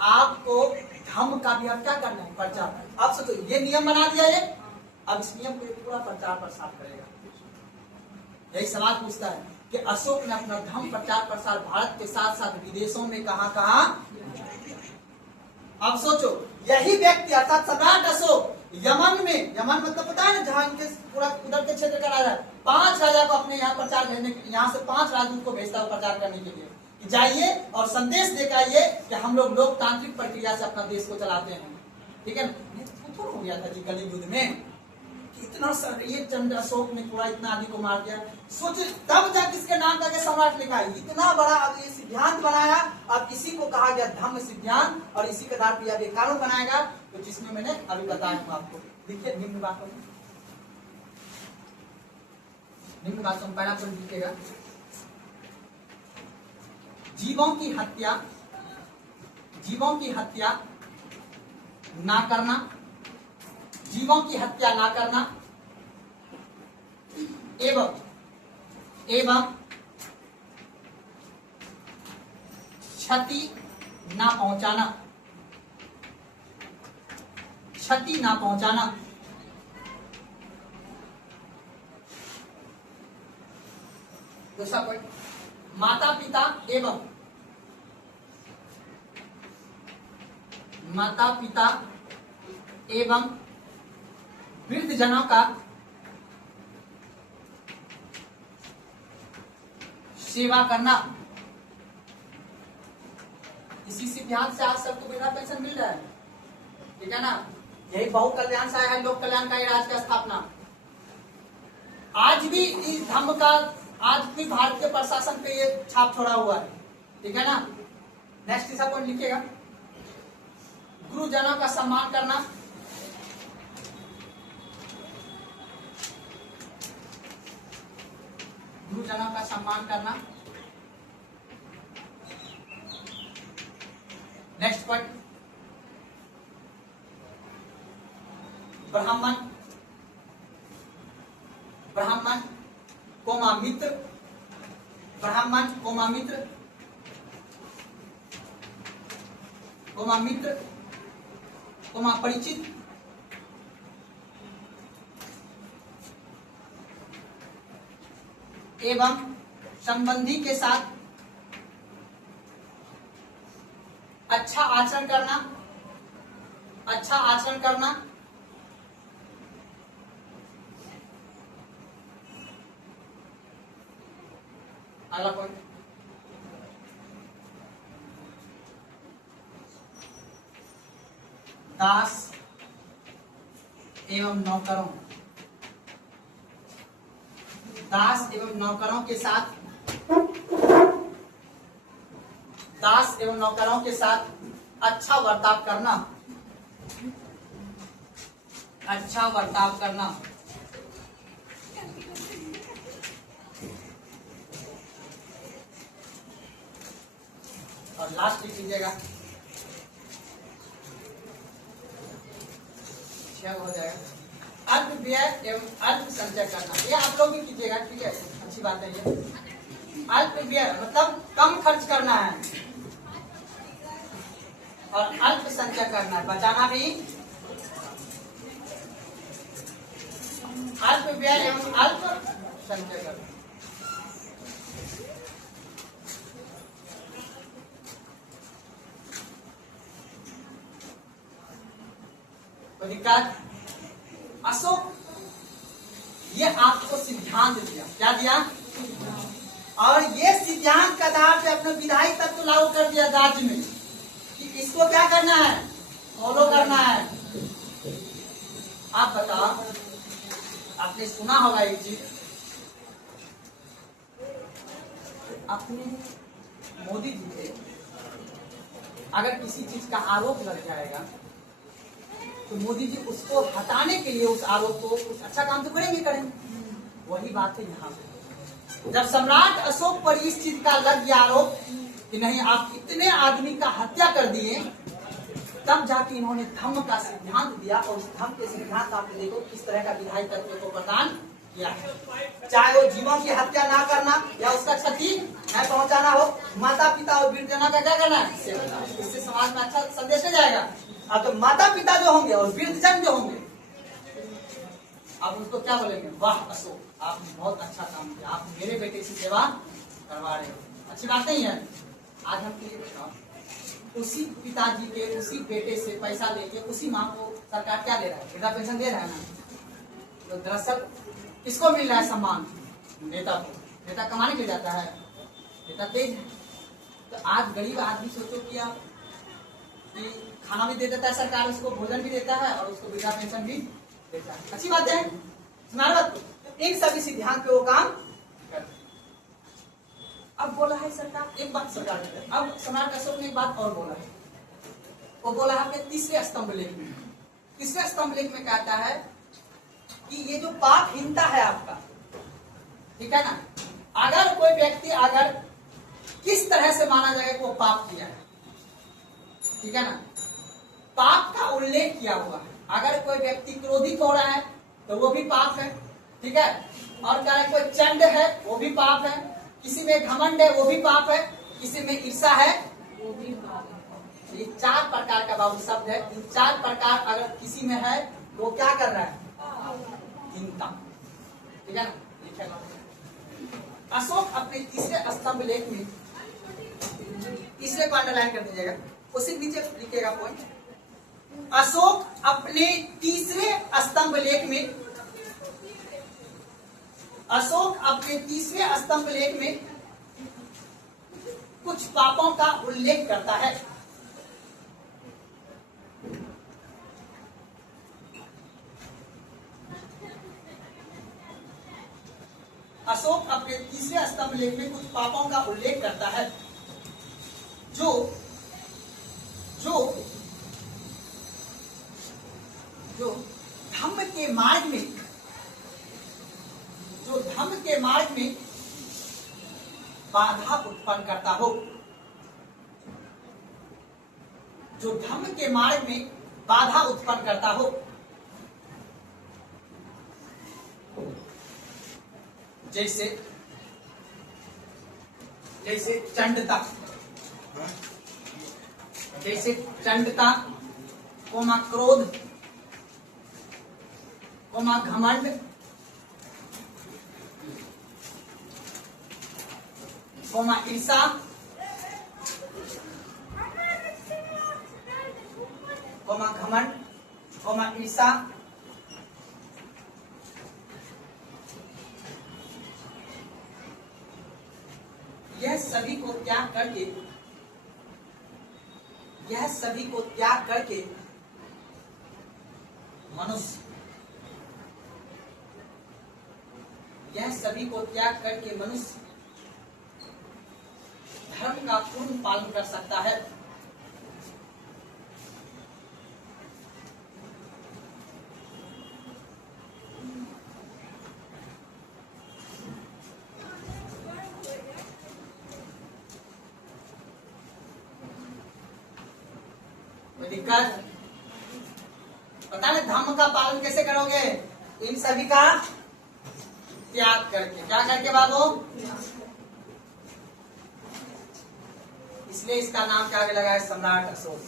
आपको धम्म का भी अब क्या करना है, प्रचार। अब सोचो ये नियम बना दिया ये, अब इस नियम को पूरा प्रचार प्रसार करेगा। यही सवाल पूछता है कि अशोक ने अपना धम्म प्रचार प्रसार भारत के साथ साथ विदेशों में कहा। अब सोचो यही व्यक्ति अर्थात सम्राट अशोक यमन में, यमन मतलब पता है ना, जहां इनके पूरा उधर के क्षेत्र का राजा, 5 राजा को अपने यहाँ प्रचार भेजने, यहाँ से 5 राजदूत को भेजता है प्रचार करने के लिए, कि जाइए और संदेश देकर आइए कि हम लोग लोकतांत्रिक प्रक्रिया से अपना देश को चलाते हैं। ठीक है ना, थोड़ा हो गया था जी कलि युद्ध में, इतना ये चंद्र अशोक ने पूरा इतना आदमी को मार दिया। सोचिए तब जब किसके नाम करके सम्राट लिखा है, इतना बड़ा अब ये सिद्धांत बनाया, अब इसी को कहा गया धम्म सिद्धांत, और इसी के आधार पर अब ये कानून बनाएगा, तो जिसमें मैंने अभी बताया हूँ आपको। देखिए निम्न बातों में, निम्न बातों में पहला पॉइंट लिखेगा, जीवों की हत्या ना करना, जीवों की हत्या ना करना एवं क्षति ना पहुंचाना, क्षति ना पहुंचाना। दूसरा पॉइंट, माता पिता एवं वृद्ध जनों का सेवा करना। इसी सिद्धांत से आज सबको वृद्धा पेंशन मिल रहा है, ठीक है ना। यही बहु कल्याण से आया है लोक कल्याणकारी राज्य का स्थापना। आज भी इस धम्म का आज भी भारतीय प्रशासन पे ये छाप छोड़ा हुआ है, ठीक है ना। नेक्स्ट तीसरा पॉइंट लिखिएगा, गुरुजनों का सम्मान करना, गुरुजनों का सम्मान करना। नेक्स्ट पॉइंट, ब्राह्मण कोमा मित्र, ब्राह्मण कोमा मित्र कोमा परिचित एवं संबंधी के साथ अच्छा आचरण करना, अगला पॉइंट, दास एवं नौकरों, दास एवं नौकरों के साथ, दास एवं नौकरों के साथ अच्छा बर्ताव करना, अच्छा बर्ताव करना। और लास्ट लिख लीजिएगा, हो जाएगा अल्प व्यय एवं अल्प संचय करना। ये आप लोग भी कीजिएगा, ठीक है, अच्छी बात है ये। अल्प व्यय मतलब कम खर्च करना है, और अल्प संचय करना है, बचाना भी। अल्प व्यय एवं अल्प संचय करना। दिक्कत, अशोक ये आपको सिद्धांत दिया, क्या दिया, और ये सिद्धांत का आधार पे अपने विधायी तत्व लागू कर दिया राज्य में कि इसको क्या करना है, फॉलो करना है। आप बताओ, आपने सुना होगा एक चीज अपने मोदी जी पे अगर किसी चीज का आरोप लग जाएगा तो मोदी जी उसको हटाने के लिए उस आरोप को कुछ अच्छा काम तो करेंगे। वही बात है यहाँ पे। जब सम्राट अशोक पर इस चीज का लग गया आरोप कि नहीं आप इतने आदमी का हत्या कर दिए, तब जाके इन्होंने धम्म का सिद्धांत दिया और उस धम्म के सिद्धांत आपने देखो किस तरह का विधायी तत्व को प्रदान किया है। चाहे वो जीवों की हत्या ना करना या उसका क्षति न पहुंचाना हो, माता पिता और वृद्धजनों का क्या करना है, इससे समाज में अच्छा संदेश नहीं जाएगा। अब तो माता पिता जो होंगे और वृद्धजन जो होंगे, आप उसको क्या बोलेंगे, वाह अशोक आपने बहुत अच्छा काम किया, आप मेरे बेटे की सेवा करवा रहे हो। अच्छी बात नहीं है। आज हम ये बताओ, उसी पिताजी के उसी बेटे से पैसा लेके उसी माँ को सरकार क्या दे रहा है, वृद्धा पेंशन दे रहा है ना। तो दरअसल किसको मिल रहा है सम्मान, नेता को। नेता कमाने के लिए जाता है, नेता तेज है। तो आज गरीब आदमी सोचो कि खाना भी दे देता है सरकार, उसको भोजन भी देता है और उसको वृद्धा पेंशन भी देता है। अच्छी बात है, इन सभी सिद्धांत पे वो काम करते। अब बोला है सरकार, एक बात सरकार ने, अब सम्राट अशोक ने एक बात और बोला है। वो बोला है कि तीसरे स्तंभ लेख में, तीसरे स्तंभ लेख में कहता है कि ये जो पापहीनता है आपका, ठीक है ना, अगर कोई व्यक्ति अगर किस तरह से माना जाएगा कि वो पाप किया है, ठीक है ना, पाप का उल्लेख किया हुआ है। अगर कोई व्यक्ति क्रोधित हो रहा है तो वो भी पाप है, ठीक है। और कह रहे कोई चंड है वो भी पाप है, किसी में घमंड है वो भी पाप है, किसी में ईर्षा है वो भी पाप है। ये 4 प्रकार का बाबू शब्द है। इन 4 प्रकार अगर किसी में है वो क्या कर रहा है, हीनता, ठीक है ना। अशोक अपने तीसरे स्तंभ लेख में, तीसरे को अंडरलाइन कर दीजिएगा, उसी नीचे लिखेगा पॉइंट। अशोक अपने तीसरे स्तंभ लेख में, अशोक अपने तीसरे स्तंभ लेख में कुछ पापों का उल्लेख करता है। अशोक अपने तीसरे स्तंभ लेख में कुछ पापों का उल्लेख करता है जो जो जो धम्म के मार्ग में, जो धम्म के मार्ग में बाधा उत्पन्न करता हो, जो धम्म के मार्ग में बाधा उत्पन्न करता हो, जैसे जैसे चंडता, जैसे चंडता, कोमा क्रोध, कोमा घमंड, कोमा ईर्षा, कोमा घमंड, कोमा ईर्षा, यह सभी को त्याग करके, यह सभी को त्याग करके मनुष्य, यह सभी को त्याग करके मनुष्य धर्म का पूर्ण पालन कर सकता है। कोई दिक्कत? पता नहीं धर्म का पालन कैसे करोगे? इन सभी का त्याग करके। क्या करके बाबू? इसलिए इसका नाम क्या लगा है, सम्राट अशोक।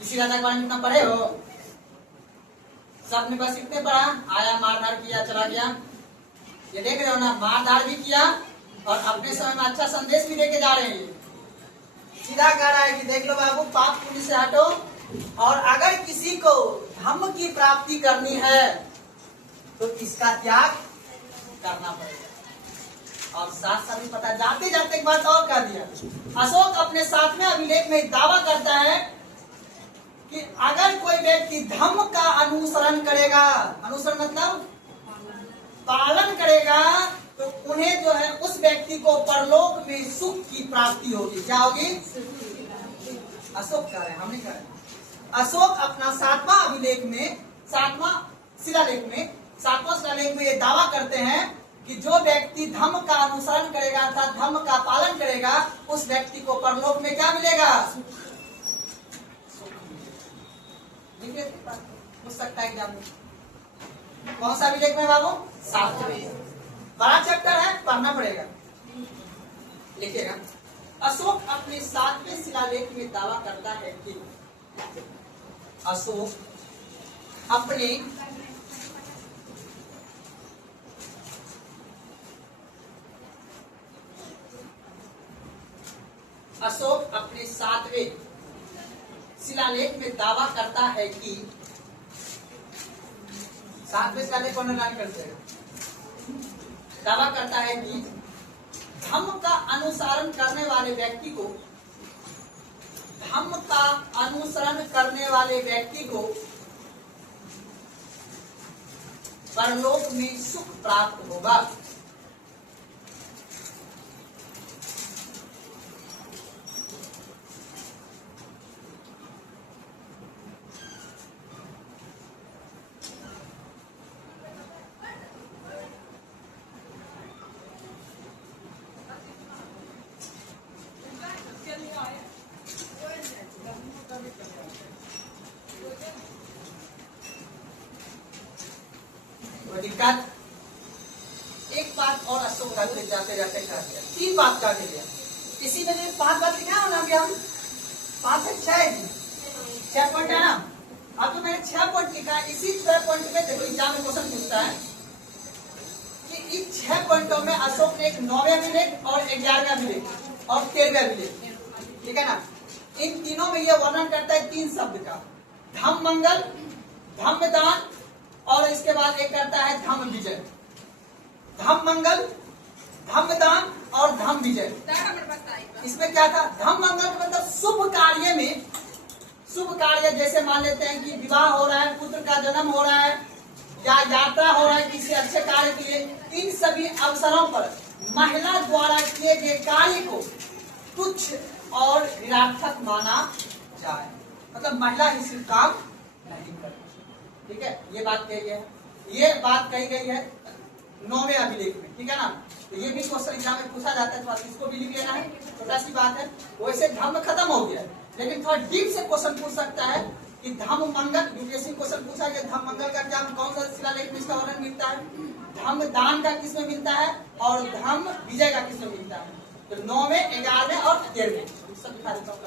किसी राजा के बारे में कितना पढ़े हो? सबने बस इतने पढ़ा, आया मारधार किया चला गया। ये देख रहे हो ना, मारधार भी किया और अपने समय में अच्छा संदेश भी लेके जा रहे हैं। सीधा कह रहा है कि देख लो बाबू, पाप पुण्य से हटो, और अगर किसी को धम्म की प्राप्ति करनी है तो इसका त्याग करना पड़ेगा। और साथ साथ ही पता जाते जाते एक बात और कह दिया, अशोक अपने 7वें अभिलेख में दावा करता है कि अगर कोई व्यक्ति धम्म का अनुसरण करेगा, अनुसरण मतलब पालन करेगा, तो उन्हें जो है उस व्यक्ति को परलोक में सुख की प्राप्ति होगी। क्या होगी? अशोक कह रहे हैं, हम नहीं कह रहे। अशोक अपना सातवां शिलालेख में ये दावा करते हैं कि जो व्यक्ति धर्म का अनुसरण करेगा अर्थात धर्म का पालन करेगा उस व्यक्ति को परलोक में क्या मिलेगा? देखिए पूछ सकता है एग्जाम में। कौन सा विलेख में बाबू? 7वें। बड़ा चैप्टर है, पढ़ना पड़ेगा। लिखिएगा, अशोक अपने 7वें शिलालेख में दावा करता है कि अशोक अपने अशोक अपने 7वें शिलालेख में दावा करता है कि 7वें शिलालेख कौन ऐलान करते हैं? दावा करता है कि धर्म का अनुसरण करने वाले व्यक्ति को परलोक में सुख प्राप्त होगा। दिक्कत एक बात और अशोक जाते जाते कह दिया, 3 बात कह दिया। इसी में 5 बात लिखा है ना कि हम 5 से 6 पॉइंट है ना। अब तो मैंने 6 पॉइंट लिखा है। इसी 6 पॉइंट में देखो एग्जाम में क्वेश्चन पूछता है कि इन 6 पॉइंटों में अशोक ने एक 9वें विलेख और 11वें विलेख और 13वें विलेख, ठीक है ना। इन तीनों में यह वर्णन करता है 3 शब्द का, धम्म मंगल, धम्म दान और इसके बाद एक करता है धम्म विजय। धम्म मंगल, धम्म दान और धम्म विजय। इसमें क्या था? धम्म मंगल मतलब शुभ कार्य जैसे मान लेते हैं कि विवाह हो रहा है, पुत्र का जन्म हो रहा है या यात्रा हो रहा है किसी अच्छे कार्य के लिए, इन सभी अवसरों पर महिला द्वारा किए गए कार्य को तुच्छ और निरर्थक माना जाए। मतलब महिला ही सिर्फ काम नहीं करती, ठीक है। ये बात कही गई है 9वें अभिलेख में, ठीक है ना। तो ये भी क्वेश्चन एग्जाम में पूछा जाता है, तो इसको भी लिख लेना है, छोटा सी बात है। वैसे धर्म खत्म हो गया है, लेकिन थोड़ा डीप से क्वेश्चन पूछ सकता है कि धम्म मंगल, यूपीएससी क्वेश्चन पूछा गया धम्म मंगल का क्या कौन सा शिलालेख में इसका वर्णन मिलता है, धम्म दान का किसमें मिलता है और धम्म विजय का किसमें मिलता है। तो 9वें, 11वें और 13वें सब दिखा देता हूँ,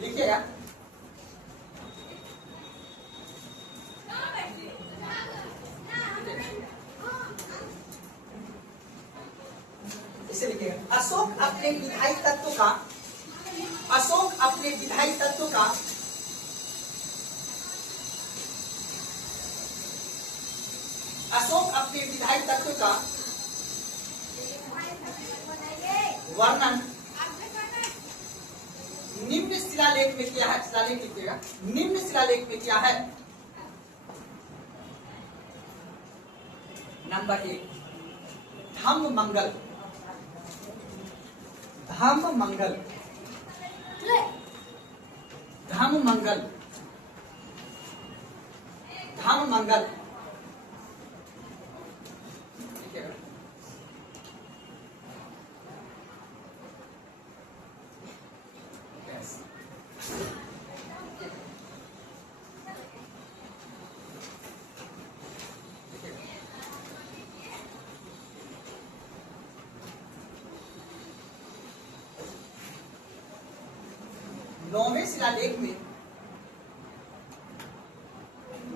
लिखिएगा। इसे लिखिएगा, अशोक अपने विधायी तत्व का वर्णन निम्न शिलालेख में किया है। शिलालेख लिखिएगा, निम्न शिलालेख में किया है। नंबर 1, धम्म मंगल। धम्म मंगल, धम्म मंगल, धम्म मंगल,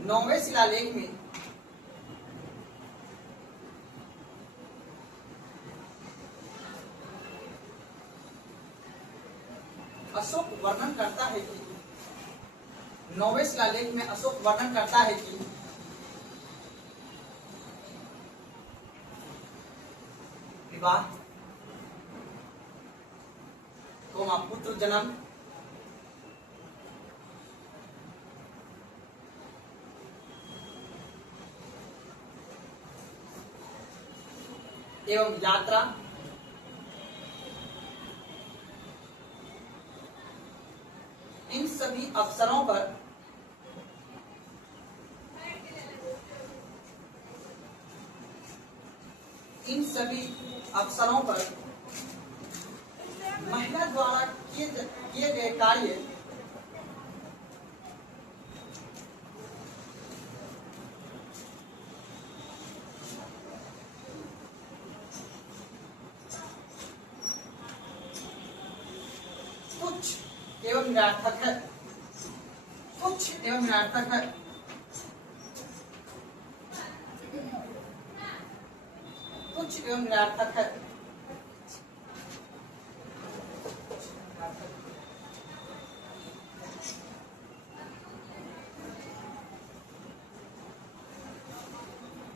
नौवें शिलालेख में अशोक वर्णन करता है कि 9वें शिलालेख में अशोक वर्णन करता है कि विवाह, पुत्र जन्म, एवं यात्रा, इन सभी अवसरों पर महिला द्वारा किए गए कार्य तुच्छ एवं निरर्थक है। तुच्छ एवं निरर्थक है। तुच्छ एवं निरर्थक है।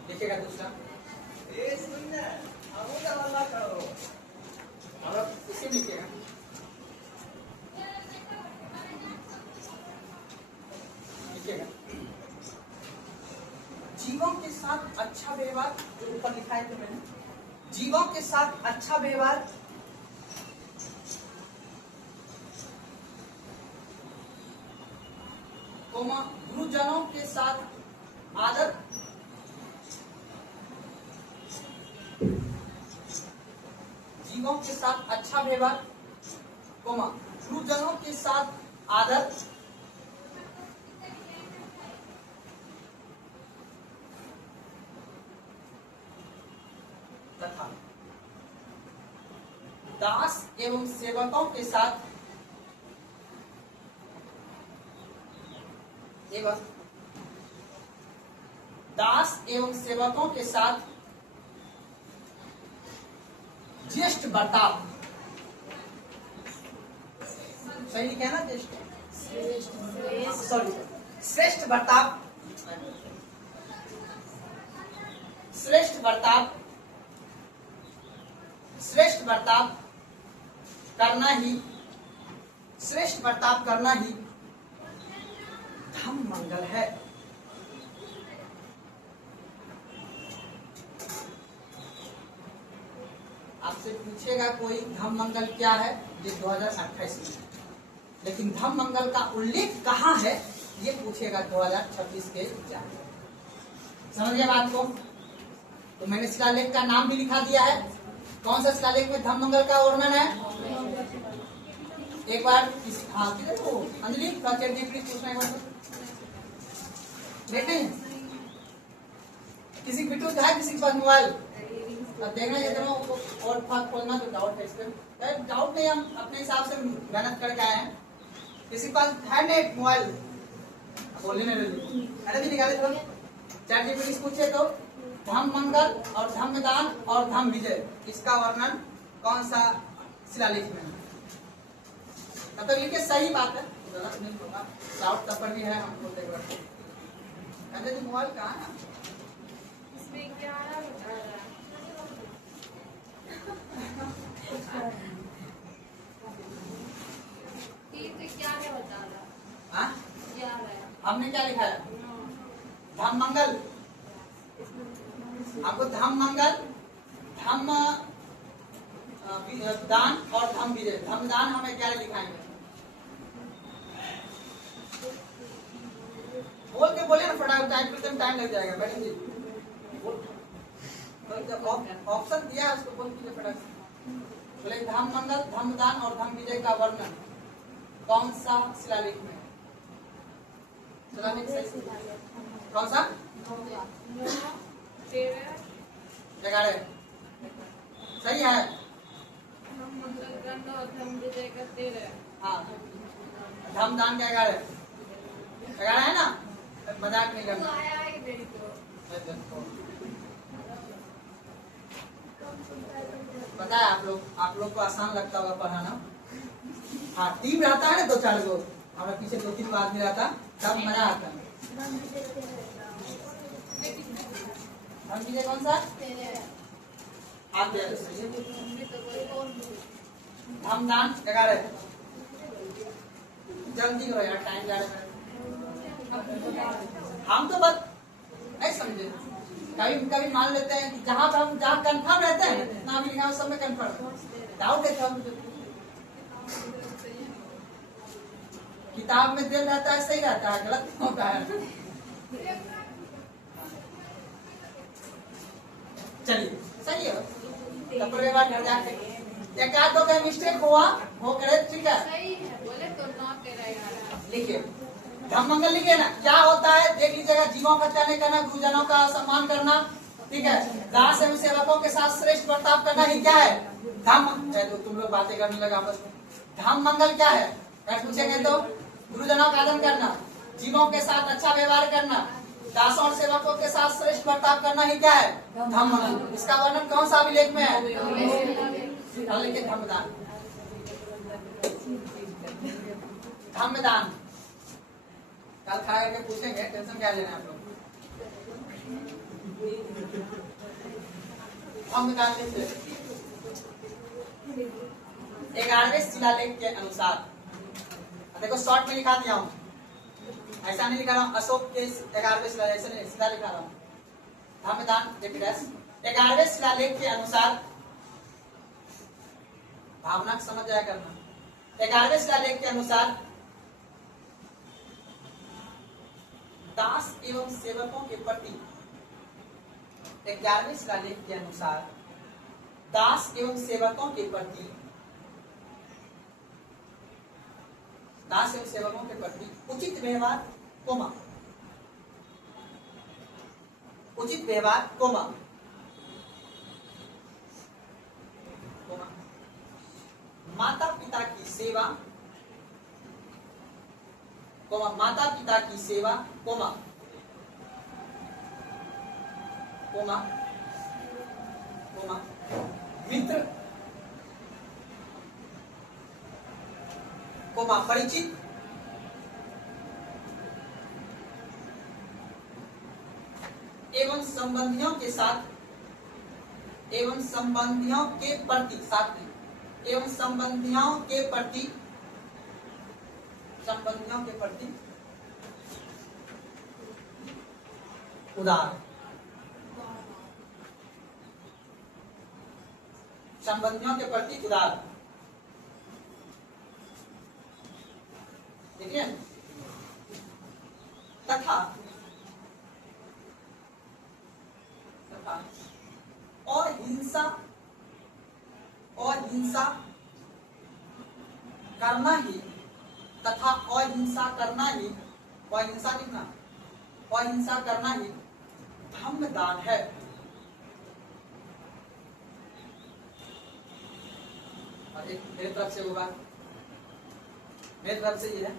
लिखेगा दूसरा, और इसे लिखेगा जीवों के साथ अच्छा व्यवहार, जो ऊपर लिखा है तो मैंने, जीवों के साथ अच्छा व्यवहार, गुरुजनों के साथ आदर, जीवों के साथ अच्छा व्यवहार, गुरुजनों के साथ आदर, तथा दास एवं सेवकों के साथ ज्येष्ठ बर्ताव, सही लिखा है ना, ज्येष्ठ, सॉरी, श्रेष्ठ बर्ताव, श्रेष्ठ बर्ताव, श्रेष्ठ बर्ताव करना ही, श्रेष्ठ बर्ताव करना ही धम्म मंगल है। आपसे पूछेगा कोई धम्म मंगल क्या है, ये 2028 में, लेकिन धम्म मंगल का उल्लेख कहाँ है ये पूछेगा 2026 के एग्जाम। समझ गए बात को? तो मैंने शिलालेख का नाम भी लिखा दिया है। कौन सा शिलालेख में धम्म मंगल का वर्णन है? एक बार अंजलि पूछना एक बार, देखते हैं किसी बिट्टू है, किसी के पास मोबाइल देखना, ये दोनों और खोलना तो डाउट है इसमें, डाउट नहीं, हम अपने हिसाब से मेहनत करके आए हैं। किसी के पास है नहीं मोबाइल, बोलने मैंने भी निकाले थे, चैट जीपीटी से पूछे तो धम्म मंगल और धम्म दान और धम्म विजय, इसका वर्णन कौन सा शिलालेख में है? मतलब लिखे सही बात है, गलत नहीं होगा, डाउट तब पर भी है, हमको देख रहे हैं। मोबाइल कहाँ है? इसमें क्या हमने क्या लिखा है? धम्म मंगल, आपको धम्म मंगल, धम्म दान और धम्म विजय। धम्म दान हमें क्या लिखाएंगे? बोल के बोले ना, फटाफट टाइम लग जाएगा। मैडम जी ऑप्शन दिया है, उसको बोल कीजिए फटाफट। बोले धम्म मंगल, धम्म दान और धम्म विजय का वर्णन कौन सा शिलालेख में? शिलालेख कौन सा? 11 सही है। हाँ, धम्म दान का 11 है ना, मजाक नहीं करना। पता है आप लोग को आसान लगता होगा पढ़ाना। हाँ, टीम रहता है ना 2-4 गो, हमारे पीछे 2-3 आदमी रहता, तब मजा आता है। हम विजय कौन सा? आप धम्म दान 11। जल्दी करो यार, टाइम जा रहा है। हम तो बस नहीं समझे। कभी कभी मान लेते हैं कि जहाँ कंफर्म रहते हैं नाम लिखा है सब में कंफर्म डाउट है। किताब में दिल रहता है सही रहता है, गलत नहीं होता है। चलिए सही है, तब व्यवहार घर जाके एक आध दो का मिस्टेक हुआ हो करे, ठीक है बोले तो नॉट दे रहा है। लिखिए धम्म मंगल लिखिए ना। क्या होता है देख लीजिएगा, जीवों का त्याग करना, गुरुजनों का सम्मान करना, ठीक है, दास एवं सेवकों के साथ श्रेष्ठ बर्ताव करना ही क्या है धम्म। तो तुम लोग बातें करने लगा आपस में। धम्म मंगल क्या है अगर पूछेंगे तो गुरुजनों का आदर करना, जीवों के साथ अच्छा व्यवहार करना, दासों और सेवकों के साथ श्रेष्ठ बर्ताव करना ही क्या है धम्म मंगल। इसका वर्णन कौन सा अभिलेख में है? लिखिए धम्मदान। धम्मदान कल खा करके पूछेंगे, टेंशन क्या लेना आप लोग। धम्मदान लिखिए 11वें शिलालेख के अनुसार। देखो शॉर्ट में लिखा दिया हूं, ऐसा नहीं लिखा रहा हूं अशोक के 11वें शिलालेख, ऐसे नहीं सीधा लिखा रहा हूं। धम्मदान 11वें शिलालेख के अनुसार, भावना समझ जाया करना। 11वें शिलालेख के अनुसार दास एवं सेवकों के प्रति, 11वें शिलालेख के अनुसार दास एवं सेवकों के प्रति, दास एवं सेवकों के प्रति उचित व्यवहार कोमा, उचित व्यवहार कोमा, माता पिता की सेवा, माता पिता की सेवा, मित्र, परिचित, एवं संबंधियों के साथ, एवं संबंधियों के प्रति, साथ में एवं संबंधियों के प्रति, संबंधियों के प्रति उदार, संबंधियों के प्रति उदार। देखिए तथा और हिंसा करना ही, तथा अहिंसा करना ही, अहिंसा लिखना, अहिंसा करना ही धम्मदान है। और एक मेरे तरफ से होगा, मेरी तरफ से ये है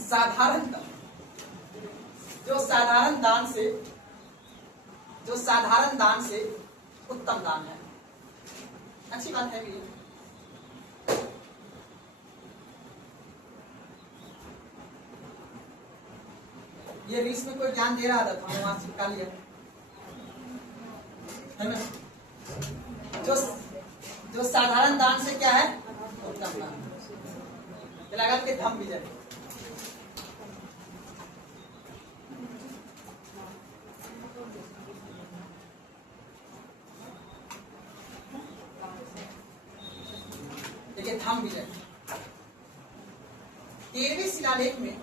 साधारण दान, जो साधारण दान से, जो साधारण दान से उत्तम दान है। अच्छी बात है ये। ये रीस में कोई ज्ञान दे रहा था, हमने वहां से निकाल लिया है ना। जो साधारण दान से क्या है उत्तम दान, लगा के धम भी जाए। देखिए थम भी जाए। 13वें शिलालेख में,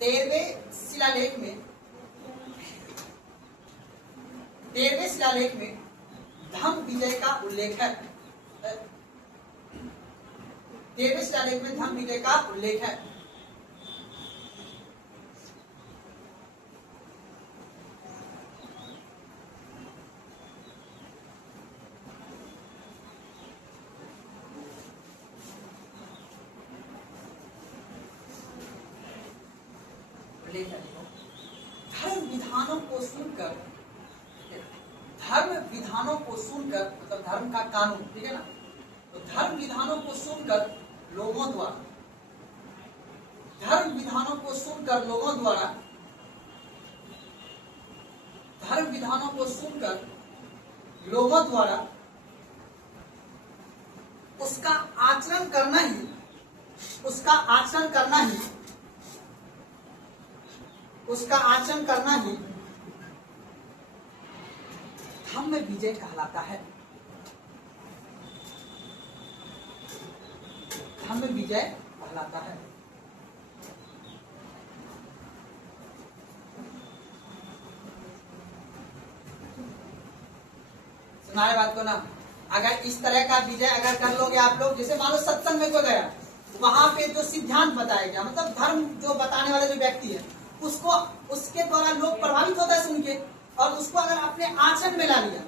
13वें शिलालेख में, 13वें शिलालेख में धम्म विजय का उल्लेख है। 13वें शिलालेख में धम्म विजय का उल्लेख है। धर्म विधानों को सुनकर, धर्म विधानों को सुनकर मतलब धर्म का कानून, ठीक है ना, तो धर्म विधानों को सुनकर लोगों द्वारा, धर्म विधानों को सुनकर लोगों द्वारा, धर्म विधानों को सुनकर लोगों द्वारा उसका आचरण करना ही, उसका आचरण करना ही, उसका आचरण करना ही धम्म विजय कहलाता है। धम्म विजय कहलाता है। सुना है बात को ना। अगर इस तरह का विजय अगर कर लोगे आप लोग, जैसे मान लो सत्संग में कोई गया, वहां पे जो सिद्धांत बताया गया, मतलब धर्म जो बताने वाले जो व्यक्ति है, उसको उसके द्वारा लोग प्रभावित होता है सुन के, और उसको अगर अपने आचरण में ला लिया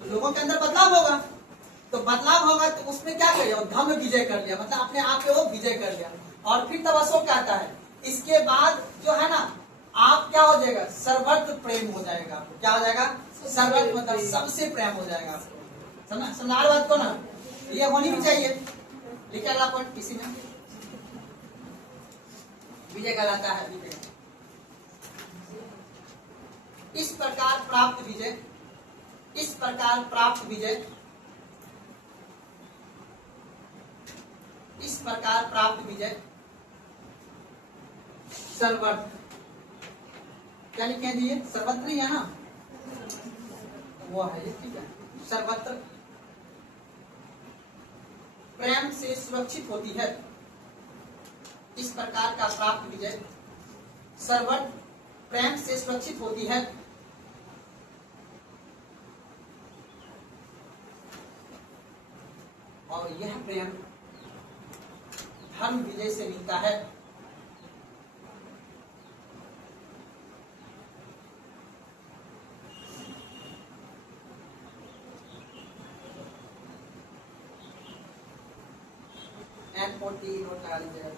तो लोगों के अंदर बदलाव होगा। तो बदलाव होगा तो उसमें क्या कर लिया, धम्म विजय कर लिया, मतलब अपने आप पे वो विजय कर लिया। और फिर तब अशोक कहता है, इसके बाद जो है ना, आप क्या हो जाएगा, सर्वत्र प्रेम हो जाएगा। आपको क्या हो जाएगा, सर्वत्र, मतलब सबसे प्रेम हो जाएगा आपको। समझा बात को ना, ये होनी भी चाहिए। लिखे अगला पॉइंट किसी में, विजय कहलाता है विजय। इस प्रकार प्राप्त विजय, इस प्रकार प्राप्त विजय, इस प्रकार प्राप्त विजय सर्वत्र, क्या लिखे दिए, सर्वत्र ही है ना, वो है ये, ठीक है। सर्वत्र प्रेम से सुरक्षित होती है। इस प्रकार का प्राप्त विजय सर्वत्र प्रेम से सुरक्षित होती है। और यह प्रेम धर्म विजय से मिलता है। N40 नोट लगा लीजिएगा,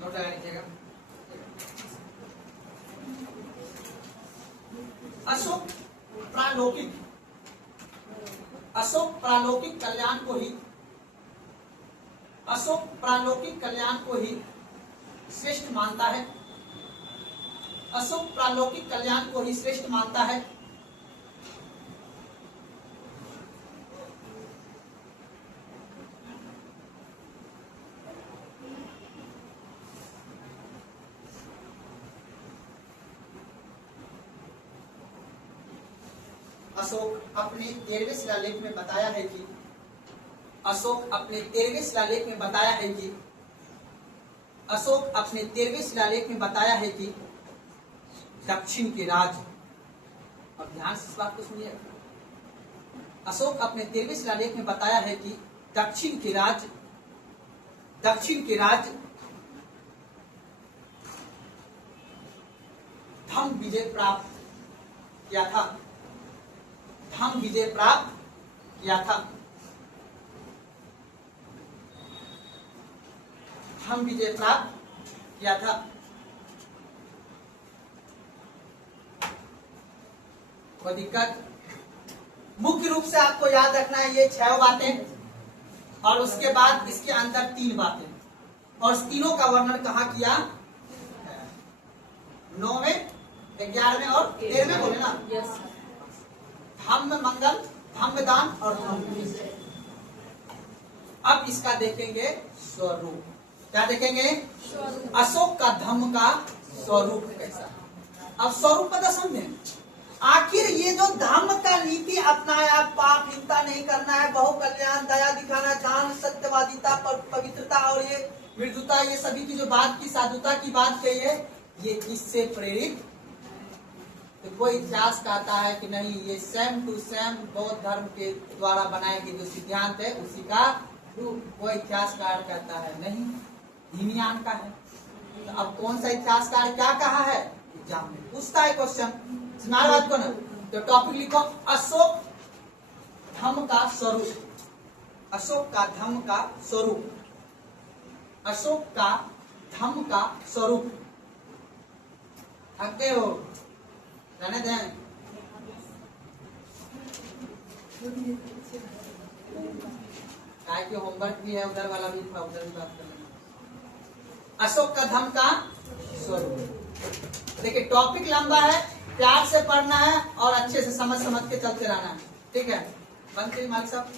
नोट लगा लीजिएगा। अशोक प्रालौकिक, अशोक प्रालौकिक कल्याण को ही, अशोक प्रालौकिक कल्याण को ही श्रेष्ठ मानता है। अशोक प्रालौकिक कल्याण को ही श्रेष्ठ मानता है। अशोक अपने 13वें शिलालेख में बताया है कि, अशोक अपने 13वें शिलालेख में बताया है कि, अशोक अपने 13वें शिलालेख में बताया है कि दक्षिण के राज्य, और ध्यान से इस बात को सुनिए, अशोक अपने 13वें शिलालेख में बताया है कि दक्षिण के राज्य, दक्षिण के राज्य धम्म विजय प्राप्त किया था, धम्म विजय प्राप्त किया था, धम्म विजय प्राप्त किया था। कोई दिक्कत? मुख्य रूप से आपको याद रखना है ये 6 बातें, और उसके बाद इसके अंदर 3 बातें, और इस तीनों का वर्णन कहाँ किया, 9वें, 11वें और 13वें बोले ना, धम्म मंगल, धम्म दान और धम्म विजय। अब इसका देखेंगे स्वरूप, क्या देखेंगे, अशोक का धम्म का स्वरूप कैसा। अब स्वरूप पता समझे, आखिर ये जो धम्म का नीति अपनाया, पाप हिंसा नहीं करना है, बहु कल्याण, दया दिखाना, दान, सत्यवादिता, पवित्रता और ये मृदुता, ये सभी की जो बात की, साधुता की बात कही है, ये किससे प्रेरित। तो कोई इतिहास कहता है कि नहीं, ये सेम टू सेम बौद्ध धर्म के द्वारा बनाए गए जो सिद्धांत है उसी का रूप। कोई इतिहासकार कहता है नहीं, हिमयान का है। तो अब कौन सा इतिहासकार क्या कहा है, एग्जाम में पूछता है क्वेश्चन, सुना बात को ना। तो टॉपिक लिखो, अशोक धम्म का स्वरूप, अशोक का धम्म का स्वरूप, अशोक का धम्म का स्वरूप। थके हो, रहने दें। काय कि होमवर्क भी है, उधर वाला भी था, उधर भी बात कर लेंगे। अशोक का धम्म का स्वरूप। देखिए टॉपिक लंबा है, प्यार से पढ़ना है और अच्छे से समझ के चलते रहना है, ठीक है। बंद करिए मालिक साहब।